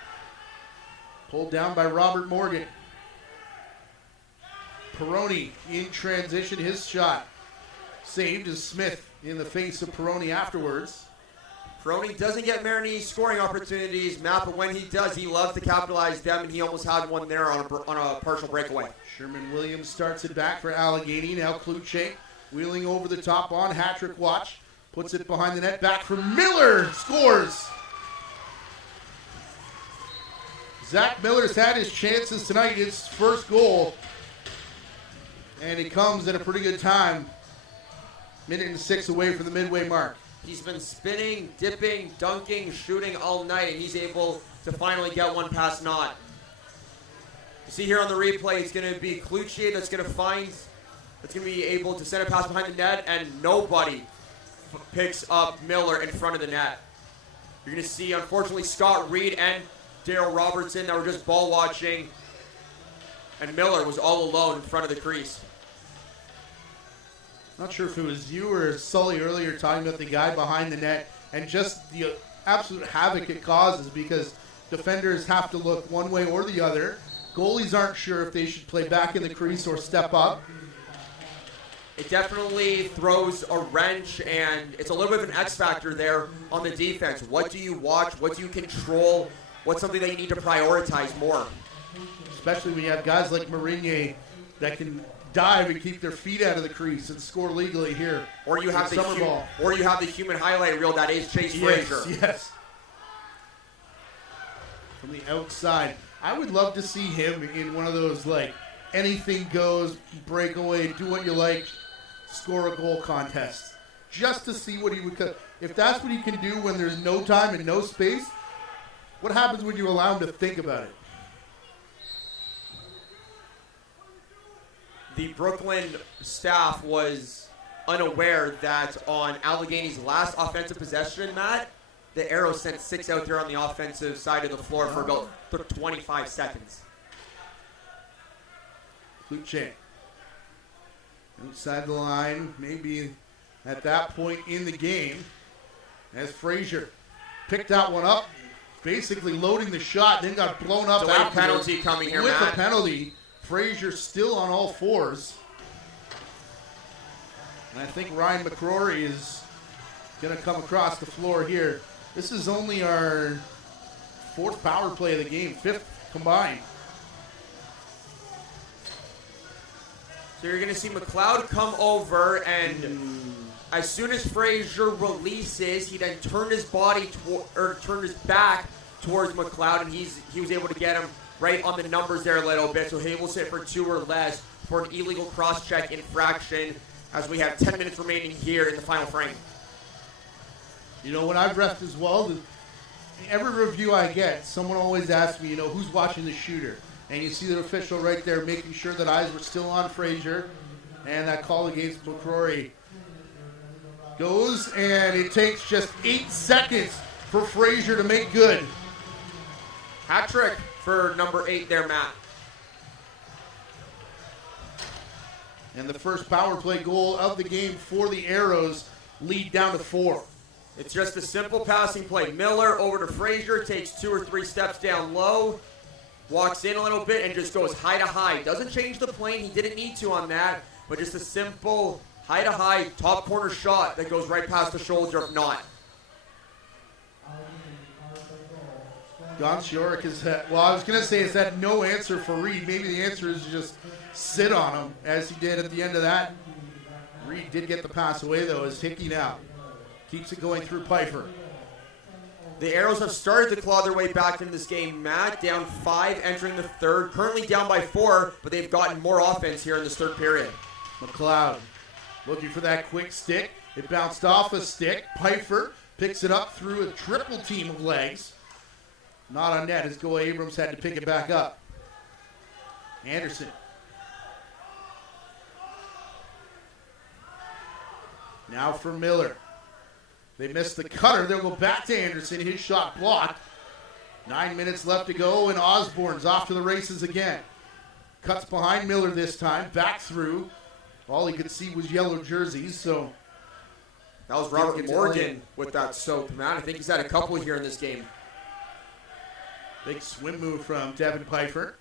Pulled down by Robert Morgan. Peroni in transition. His shot saved as Smith in the face of Peroni afterwards. Peroni doesn't get many scoring opportunities, Matt, but when he does, he loves to capitalize them, and he almost had one there on a partial breakaway. Sherman Williams starts it back for Allegany. Now Kluche wheeling over the top on hat-trick watch. Puts it behind the net. Back for Miller. Scores. Zach Miller's had his chances tonight. His first goal. And he comes at a pretty good time. 1:06 away from the midway mark. He's been spinning, dipping, dunking, shooting all night, and he's able to finally get one past Knott. You see here on the replay, it's going to be Kluche that's going to be able to send a pass behind the net, and nobody picks up Miller in front of the net. You're going to see, unfortunately, Scott Reed and Daryl Robertson that were just ball watching, and Miller was all alone in front of the crease. Not sure if it was you or Sully earlier talking about the guy behind the net and just the absolute havoc it causes because defenders have to look one way or the other. Goalies aren't sure if they should play back in the crease or step up. It definitely throws a wrench, and it's a little bit of an X factor there on the defense. What do you watch? What do you control? What's something that you need to prioritize more? Especially when you have guys like Marinier that can dive and keep their feet out of the crease and score legally here. Or you have the human highlight reel that is Chase Frazier. Yes. from the outside. I would love to see him in one of those, like, anything goes, breakaway, do what you like, score a goal contest. Just to see what he would, if that's what he can do when there's no time and no space, what happens when you allow him to think about it? The Brooklyn staff was unaware that on Allegany's last offensive possession, Matt, the Arrows sent 6 out there on the offensive side of the floor for about 25 seconds. Luce. Inside the line, maybe at that point in the game, as Frazier picked that one up, basically loading the shot, then got blown up Delayed after penalty coming here, with Matt. a penalty. Frazier still on all fours. And I think Ryan McCrory is going to come across the floor here. This is only our 4th power play of the game, 5th combined. So you're going to see McLeod come over, and as soon as Frazier releases, he then turned his turned his back towards McLeod, and he was able to get him right on the numbers there a little bit. So he will sit for 2 or less for an illegal cross-check infraction as we have 10 minutes remaining here in the final frame. You know, when I've refed as well, every review I get, someone always asks me, who's watching the shooter? And you see the official right there making sure that eyes were still on Frazier. And that call against McCrory goes, and it takes just 8 seconds for Frazier to make good. Hat trick for number 8 there, Matt. And the first power play goal of the game for the Arrows, lead down to 4. It's just a simple passing play. Miller over to Frazier, takes 2 or 3 steps down low, walks in a little bit, and just goes high to high. Doesn't change the plane. He didn't need to on that, but just a simple high to high top corner shot that goes right past the shoulder if not. Don Shioric has had, I was going to say has had no answer for Reed. Maybe the answer is just sit on him, as he did at the end of that. Reed did get the pass away, though, as Hickey now keeps it going through Pfeiffer. The Arrows have started to claw their way back into this game. Matt down 5 entering the 3rd, currently down by 4, but they've gotten more offense here in this 3rd period. McLeod looking for that quick stick. It bounced off a stick. Pfeiffer picks it up through a triple team of legs. Not on net as Goa Abrams had to pick it back up. Anderson. Now for Miller. They missed the cutter. They'll go back to Anderson. His shot blocked. 9 minutes left to go, and Osborne's off to the races again. Cuts behind Miller this time. Back through. All he could see was yellow jerseys, so. That was Robert Morgan with that soak, man. I think he's had a couple here in this game. Big swim move from Devin Pfeiffer.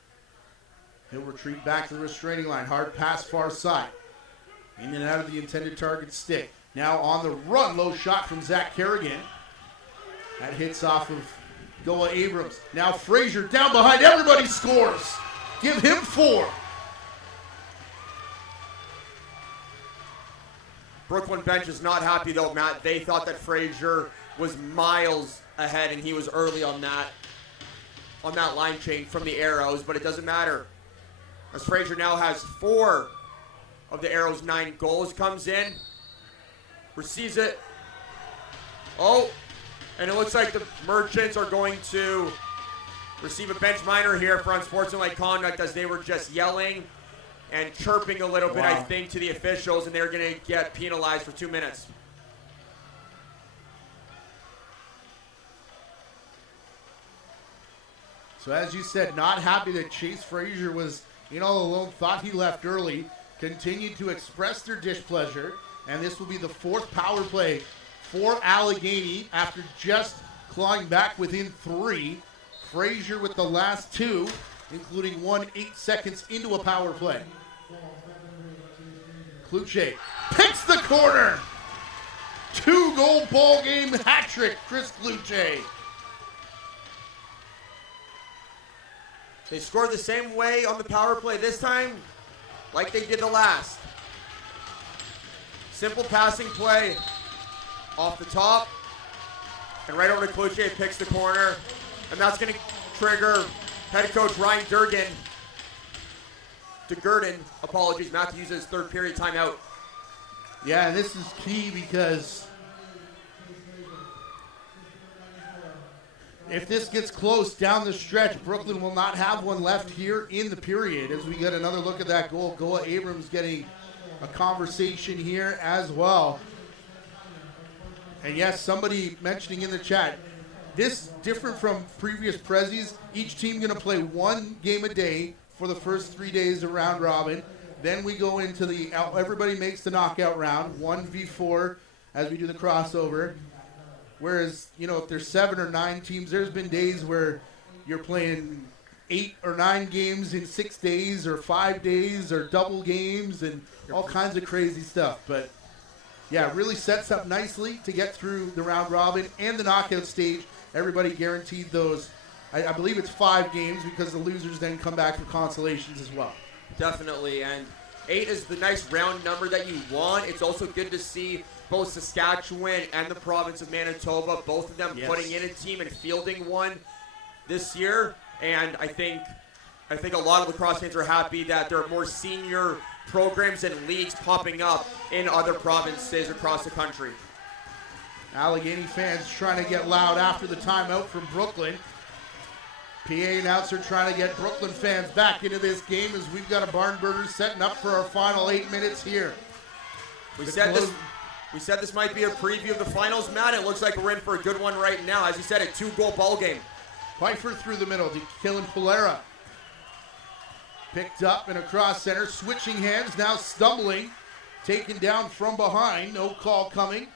He'll retreat back to the restraining line. Hard pass far side. In and out of the intended target stick. Now on the run, low shot from Zach Kerrigan. That hits off of Goa Abrams. Now Frazier down behind. Everybody scores. Give him 4. Brooklyn bench is not happy though, Matt. They thought that Frazier was miles ahead and he was early on that line change from the Arrows, but it doesn't matter. As Frazier now has 4 of the Arrows' 9 goals, comes in, receives it. Oh, and it looks like the Merchants are going to receive a bench minor here for unsportsmanlike conduct as they were just yelling and chirping a little bit, I think, to the officials, and they're going to get penalized for 2 minutes. So as you said, not happy that Chase Frazier was in all alone, thought he left early, continued to express their displeasure, and this will be the 4th power play for Allegany after just clawing back within 3. Frazier with the last 2, including 1 8 seconds into a power play. Kluche picks the corner. 2-goal ball game hat trick, Chris Kluche. They scored the same way on the power play this time like they did the last. Simple passing play off the top and right over to Kluche, picks the corner, and that's going to trigger head coach Ryan DeGurden, apologies, not to use his third period timeout. Yeah, and this is key because if this gets close down the stretch, Brooklyn will not have one left here in the period as we get another look at that goal. Goa Abrams getting a conversation here as well. And yes, somebody mentioning in the chat, this different from previous Prezzies. Each team going to play one game a day for the first 3 days of round robin. Then we go into the, everybody makes the knockout round, 1v4 as we do the crossover. Whereas, you know, if there's 7 or 9 teams, there's been days where you're playing 8 or 9 games in 6 days or 5 days or double games and all kinds of crazy stuff. But yeah, it really sets up nicely to get through the round robin and the knockout stage. Everybody guaranteed those, I believe it's 5 games because the losers then come back for consolations as well. Definitely, and 8 is the nice round number that you want. It's also good to see both Saskatchewan and the province of Manitoba, both of them putting in a team and fielding one this year. And I think a lot of lacrosse fans are happy that there are more senior programs and leagues popping up in other provinces across the country. Allegany fans trying to get loud after the timeout from Brooklyn. PA announcer trying to get Brooklyn fans back into this game as we've got a barn burner setting up for our final 8 minutes here. We said this might be a preview of the finals, Matt. It looks like we're in for a good one right now. As you said, a 2-goal ball game. Pfeiffer through the middle to Killen Polera. Picked up and across center, switching hands, now stumbling. Taken down from behind, no call coming.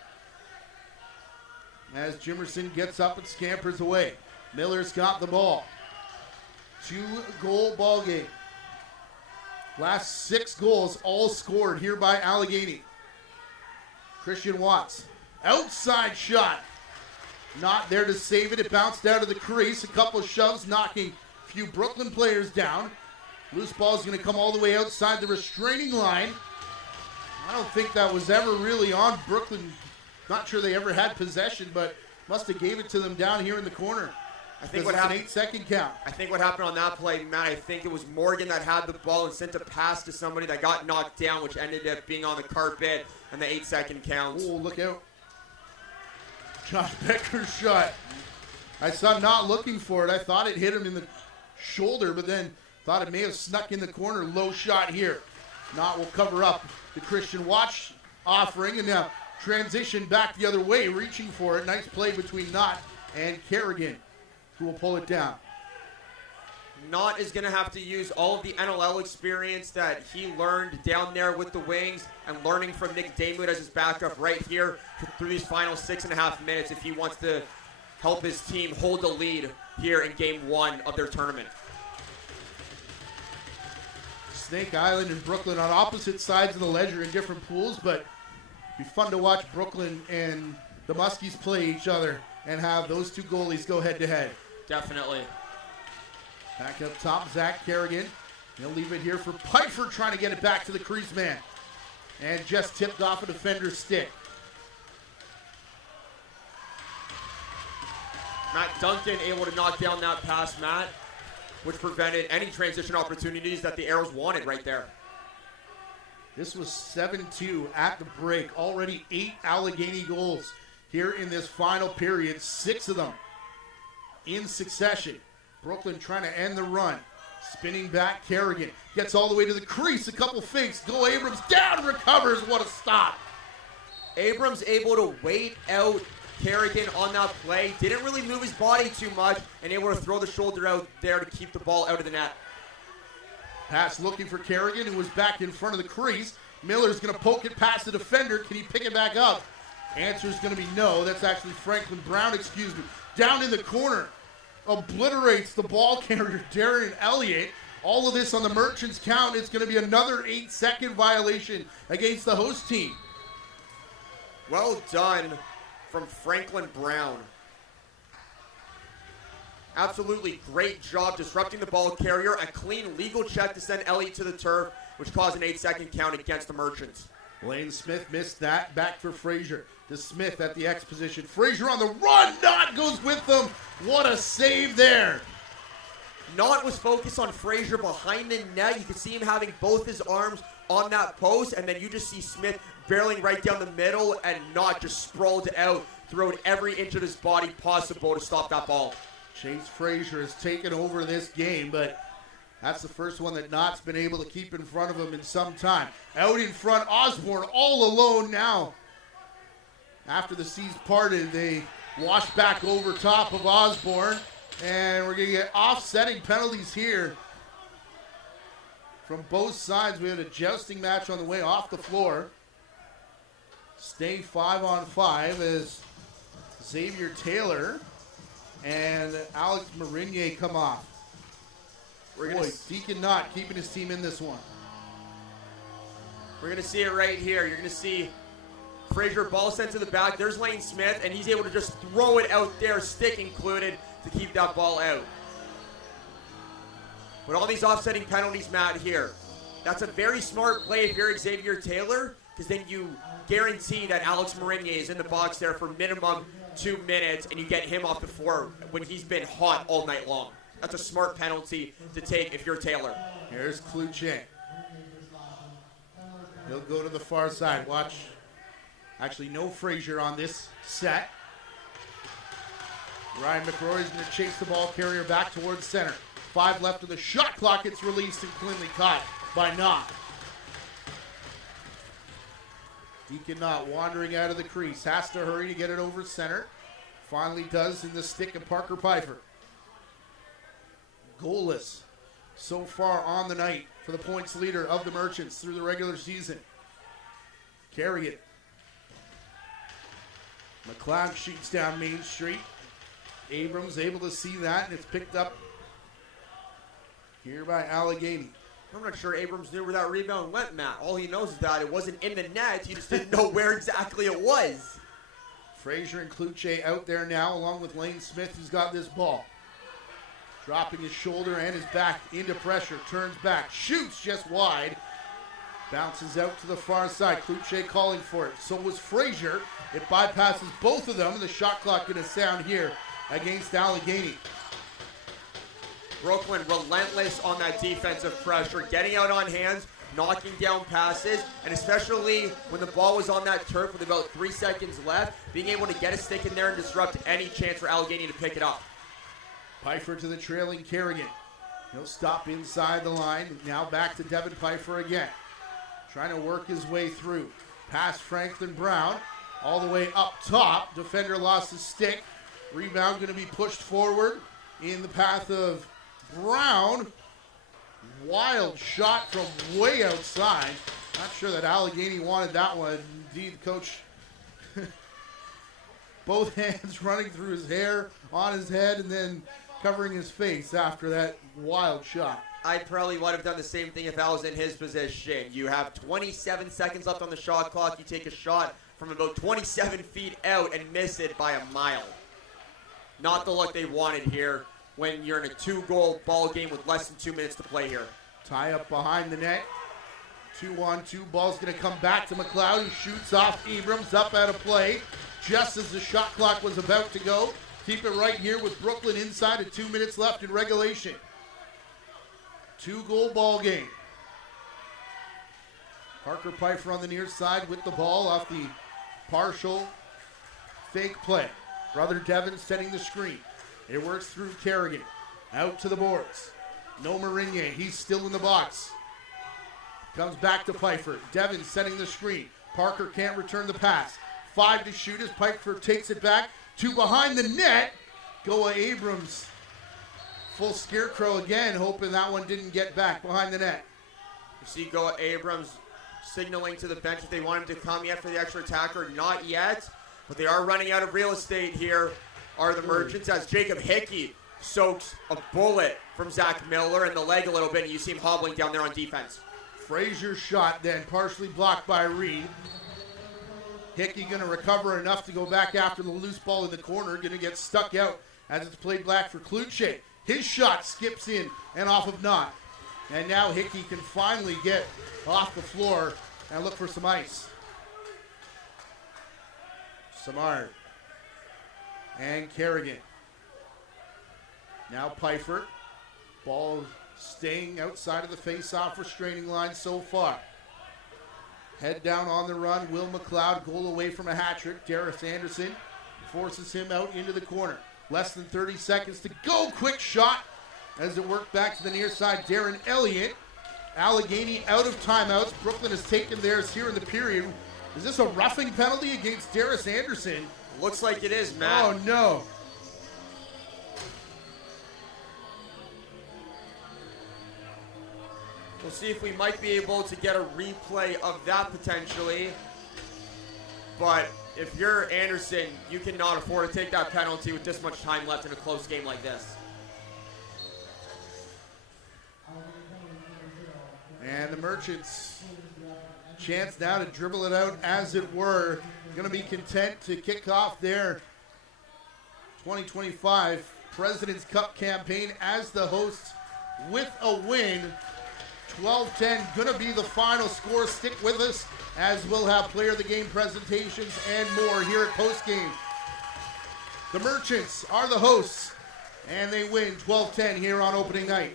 As Jimerson gets up and scampers away. Miller's got the ball. 2-goal ball game. Last 6 goals all scored here by Allegany. Christian Watts, outside shot. Not there to save it. It bounced out of the crease. A couple shoves knocking a few Brooklyn players down. Loose ball is going to come all the way outside the restraining line. I don't think that was ever really on Brooklyn. Not sure they ever had possession, but must have gave it to them down here in the corner. I think what happened, an 8-second count. I think what happened on that play, Matt, I think it was Morgan that had the ball and sent a pass to somebody that got knocked down, which ended up being on the carpet, and the 8-second counts. Oh, look out. Josh Becker's shot. I saw not looking for it. I thought it hit him in the shoulder, but then thought it may have snuck in the corner. Low shot here. Not will cover up the Christian Watch offering, and now transition back the other way, reaching for it. Nice play between Knott and Kerrigan, who will pull it down. Knott is going to have to use all of the NLL experience that he learned down there with the Wings and learning from Nick Damoud as his backup right here through these final 6.5 minutes if he wants to help his team hold the lead here in Game 1 of their tournament. Snake Island and Brooklyn on opposite sides of the ledger in different pools, but it'd be fun to watch Brooklyn and the Muskies play each other and have those 2 goalies go head-to-head. Definitely. Back up top, Zach Kerrigan. He'll leave it here for Pfeiffer, trying to get it back to the crease man. And just tipped off a defender's stick. Matt Duncan able to knock down that pass, Matt, which prevented any transition opportunities that the Arrows wanted right there. This was 7-2 at the break. Already 8 Allegany goals here in this final period, 6 of them in succession. Brooklyn trying to end the run. Spinning back, Kerrigan gets all the way to the crease. A couple fakes. Go Abrams, down, recovers. What a stop. Abrams able to wait out Kerrigan on that play. Didn't really move his body too much and able to throw the shoulder out there to keep the ball out of the net. Pass looking for Kerrigan, who was back in front of the crease. Miller's going to poke it past the defender. Can he pick it back up? Answer's going to be no. That's actually Franklin Brown, excuse me. Down in the corner. Obliterates the ball carrier, Darren Elliott. All of this on the Merchants count. It's going to be another 8-second violation against the host team. Well done from Franklin Brown. Absolutely great job disrupting the ball carrier. A clean legal check to send Elliott to the turf, which caused an 8-second count against the Merchants. Lane Smith missed that. Back for Frazier. To Smith at the X position. Frazier on the run. Knott goes with them. What a save there. Knott was focused on Fraser behind the net. You could see him having both his arms on that post, and then you just see Smith barreling right down the middle, and Knott just sprawled out, throwing every inch of his body possible to stop that ball. Chase Fraser has taken over this game, but that's the first one that Knott's been able to keep in front of him in some time. Out in front, Osborne all alone now. After the seas parted, they washed back over top of Osborne, and we're going to get offsetting penalties here from both sides. We have a jousting match on the way off the floor. Stay 5-on-5 as Xavier Taylor and Alex Marinier come off. Deacon Knott keeping his team in this one. We're going to see it right here. You're going to see Fraser ball sent to the back. There's Lane Smith, and he's able to just throw it out there, stick included, to keep that ball out. But all these offsetting penalties, Matt, here. That's a very smart play if you're Xavier Taylor, because then you guarantee that Alex Marinier is in the box there for minimum 2 minutes, and you get him off the floor when he's been hot all night long. That's a smart penalty to take if you're Taylor. Here's Cloutier. He'll go to the far side. Watch. Actually, no Fraser on this set. Ryan McRoy is going to chase the ball carrier back towards center. 5 left of the shot clock. It's released and cleanly caught by Knott. Deacon Knott wandering out of the crease. Has to hurry to get it over center. Finally does in the stick of Parker Pfeiffer. Goalless so far on the night for the points leader of the Merchants through the regular season. Carrigan. McLeod shoots down Main Street. Abrams able to see that, and it's picked up here by Allegany. I'm not sure Abrams knew where that rebound went, Matt. All he knows is that it wasn't in the net. He just didn't know where exactly it was. Fraser and Cloutier out there now, along with Lane Smith, who's got this ball. Dropping his shoulder and his back into pressure. Turns back. Shoots just wide. Bounces out to the far side. Cloutier calling for it. So was Fraser. It bypasses both of them. And the shot clock going to sound here against Allegany. Brooklyn relentless on that defensive pressure. Getting out on hands. Knocking down passes. And especially when the ball was on that turf with about 3 seconds left. Being able to get a stick in there and disrupt any chance for Allegany to pick it up. Pfeiffer to the trailing Carrigan. He'll stop inside the line. Now back to Devin Pfeiffer again. Trying to work his way through. Past Franklin Brown. All the way up top. Defender lost his stick. Rebound going to be pushed forward in the path of Brown. Wild shot from way outside. Not sure that Allegany wanted that one. Indeed, coach. Both hands running through his hair, on his head, and then covering his face after that wild shot. I probably would have done the same thing if I was in his position. You have 27 seconds left on the shot clock. You take a shot from about 27 feet out and miss it by a mile. Not the look they wanted here when you're in a 2-goal ball game with less than 2 minutes to play here. Tie up behind the net. 2-on-2. Ball's going to come back to McLeod, who shoots off Abrams up out of play just as the shot clock was about to go. Keep it right here with Brooklyn inside of 2 minutes left in regulation. 2-goal ball game. Parker Pfeiffer on the near side with the ball off the partial fake play. Brother Devin setting the screen. It works through Carrigan. Out to the boards. No Marinier. He's still in the box. Comes back to Pfeiffer. Devin setting the screen. Parker can't return the pass. 5 to shoot as Pfeiffer takes it back. 2 behind the net. Goa Abrams. Full scarecrow again, hoping that one didn't get back behind the net. You see Goa Abrams signaling to the bench if they want him to come yet for the extra attacker. Not yet, but they are running out of real estate here, are the Merchants, as Jacob Hickey soaks a bullet from Zach Miller in the leg a little bit, and you see him hobbling down there on defense. Frazier's shot then partially blocked by Reed. Hickey going to recover enough to go back after the loose ball in the corner. Going to get stuck out as it's played back for Cloutier. His shot skips in and off of Knott. And now Hickey can finally get off the floor and look for some ice. Samard and Carrigan. Now Pfeiffer. staying outside of the face-off restraining line so far. Head down on the run. Will McLeod, goal away from a hat trick. Darius Anderson forces him out into the corner. Less than 30 seconds to go. Quick shot as it worked back to the near side. Darren Elliott. Allegany out of timeouts. Brooklyn has taken theirs here in the period. Is this a roughing penalty against Darius Anderson? Looks like it is, Matt. Oh, no. We'll see if we might be able to get a replay of that potentially. But if you're Anderson, you cannot afford to take that penalty with this much time left in a close game like this. And the Merchants, chance now to dribble it out, as it were. Going to be content to kick off their 2025 President's Cup campaign as the hosts with a win. 12-10 going to be the final score. Stick with us as we'll have player of the game presentations and more here at postgame. The Merchants are the hosts, and they win 12-10 here on opening night.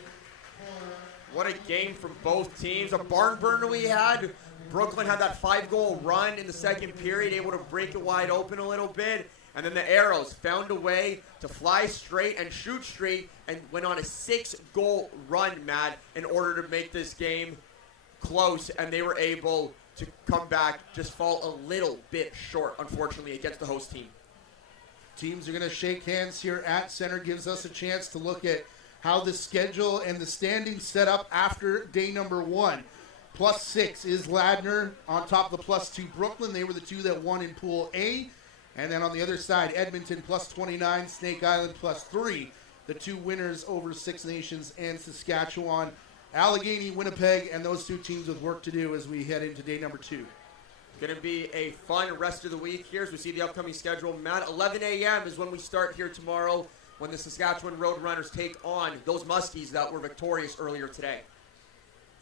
What a game from both teams. A barn burner we had. Brooklyn had that 5-goal run in the second period, able to break it wide open a little bit. And then the Arrows found a way to fly straight and shoot straight and went on a 6-goal run, Matt, in order to make this game close. And they were able to come back, just fall a little bit short, unfortunately, against the host team. Teams are going to shake hands here at center. Gives us a chance to look at how the schedule and the standings set up after day number 1. +6 is Ladner on top of the +2 Brooklyn. They were the two that won in Pool A. And then on the other side, Edmonton +29, Snake Island +3. The two winners over Six Nations and Saskatchewan. Allegany, Winnipeg, and those two teams with work to do as we head into day number 2. Going to be a fun rest of the week here as we see the upcoming schedule. Matt, 11 a.m. is when we start here tomorrow when the Saskatchewan Roadrunners take on those Muskies that were victorious earlier today.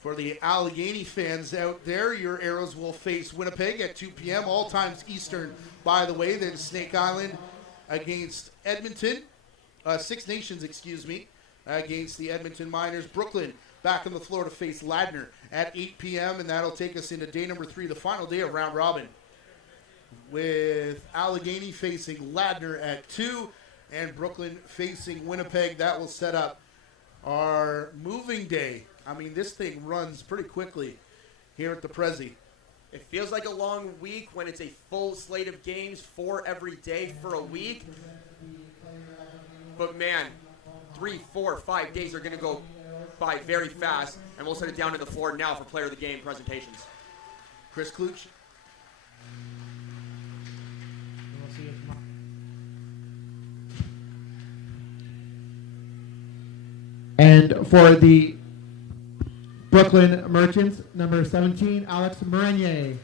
For the Allegany fans out there, your Arrows will face Winnipeg at 2 p.m., all times Eastern, by the way. Then Snake Island against Edmonton, Six Nations, against the Edmonton Miners. Brooklyn back on the floor to face Ladner at 8 p.m., and that'll take us into day number 3, the final day of round robin, with Allegany facing Ladner at 2 and Brooklyn facing Winnipeg. That will set up our moving day. I mean, this thing runs pretty quickly here at the Prezi. It feels like a long week when it's a full slate of games, 4 every day for a week. But man, 3, 4, 5 days are going to go by very fast, and we'll set it down to the floor now for player of the game presentations. Chris Kluch. And for the Brooklyn Merchants, number 17, Alex Marenier.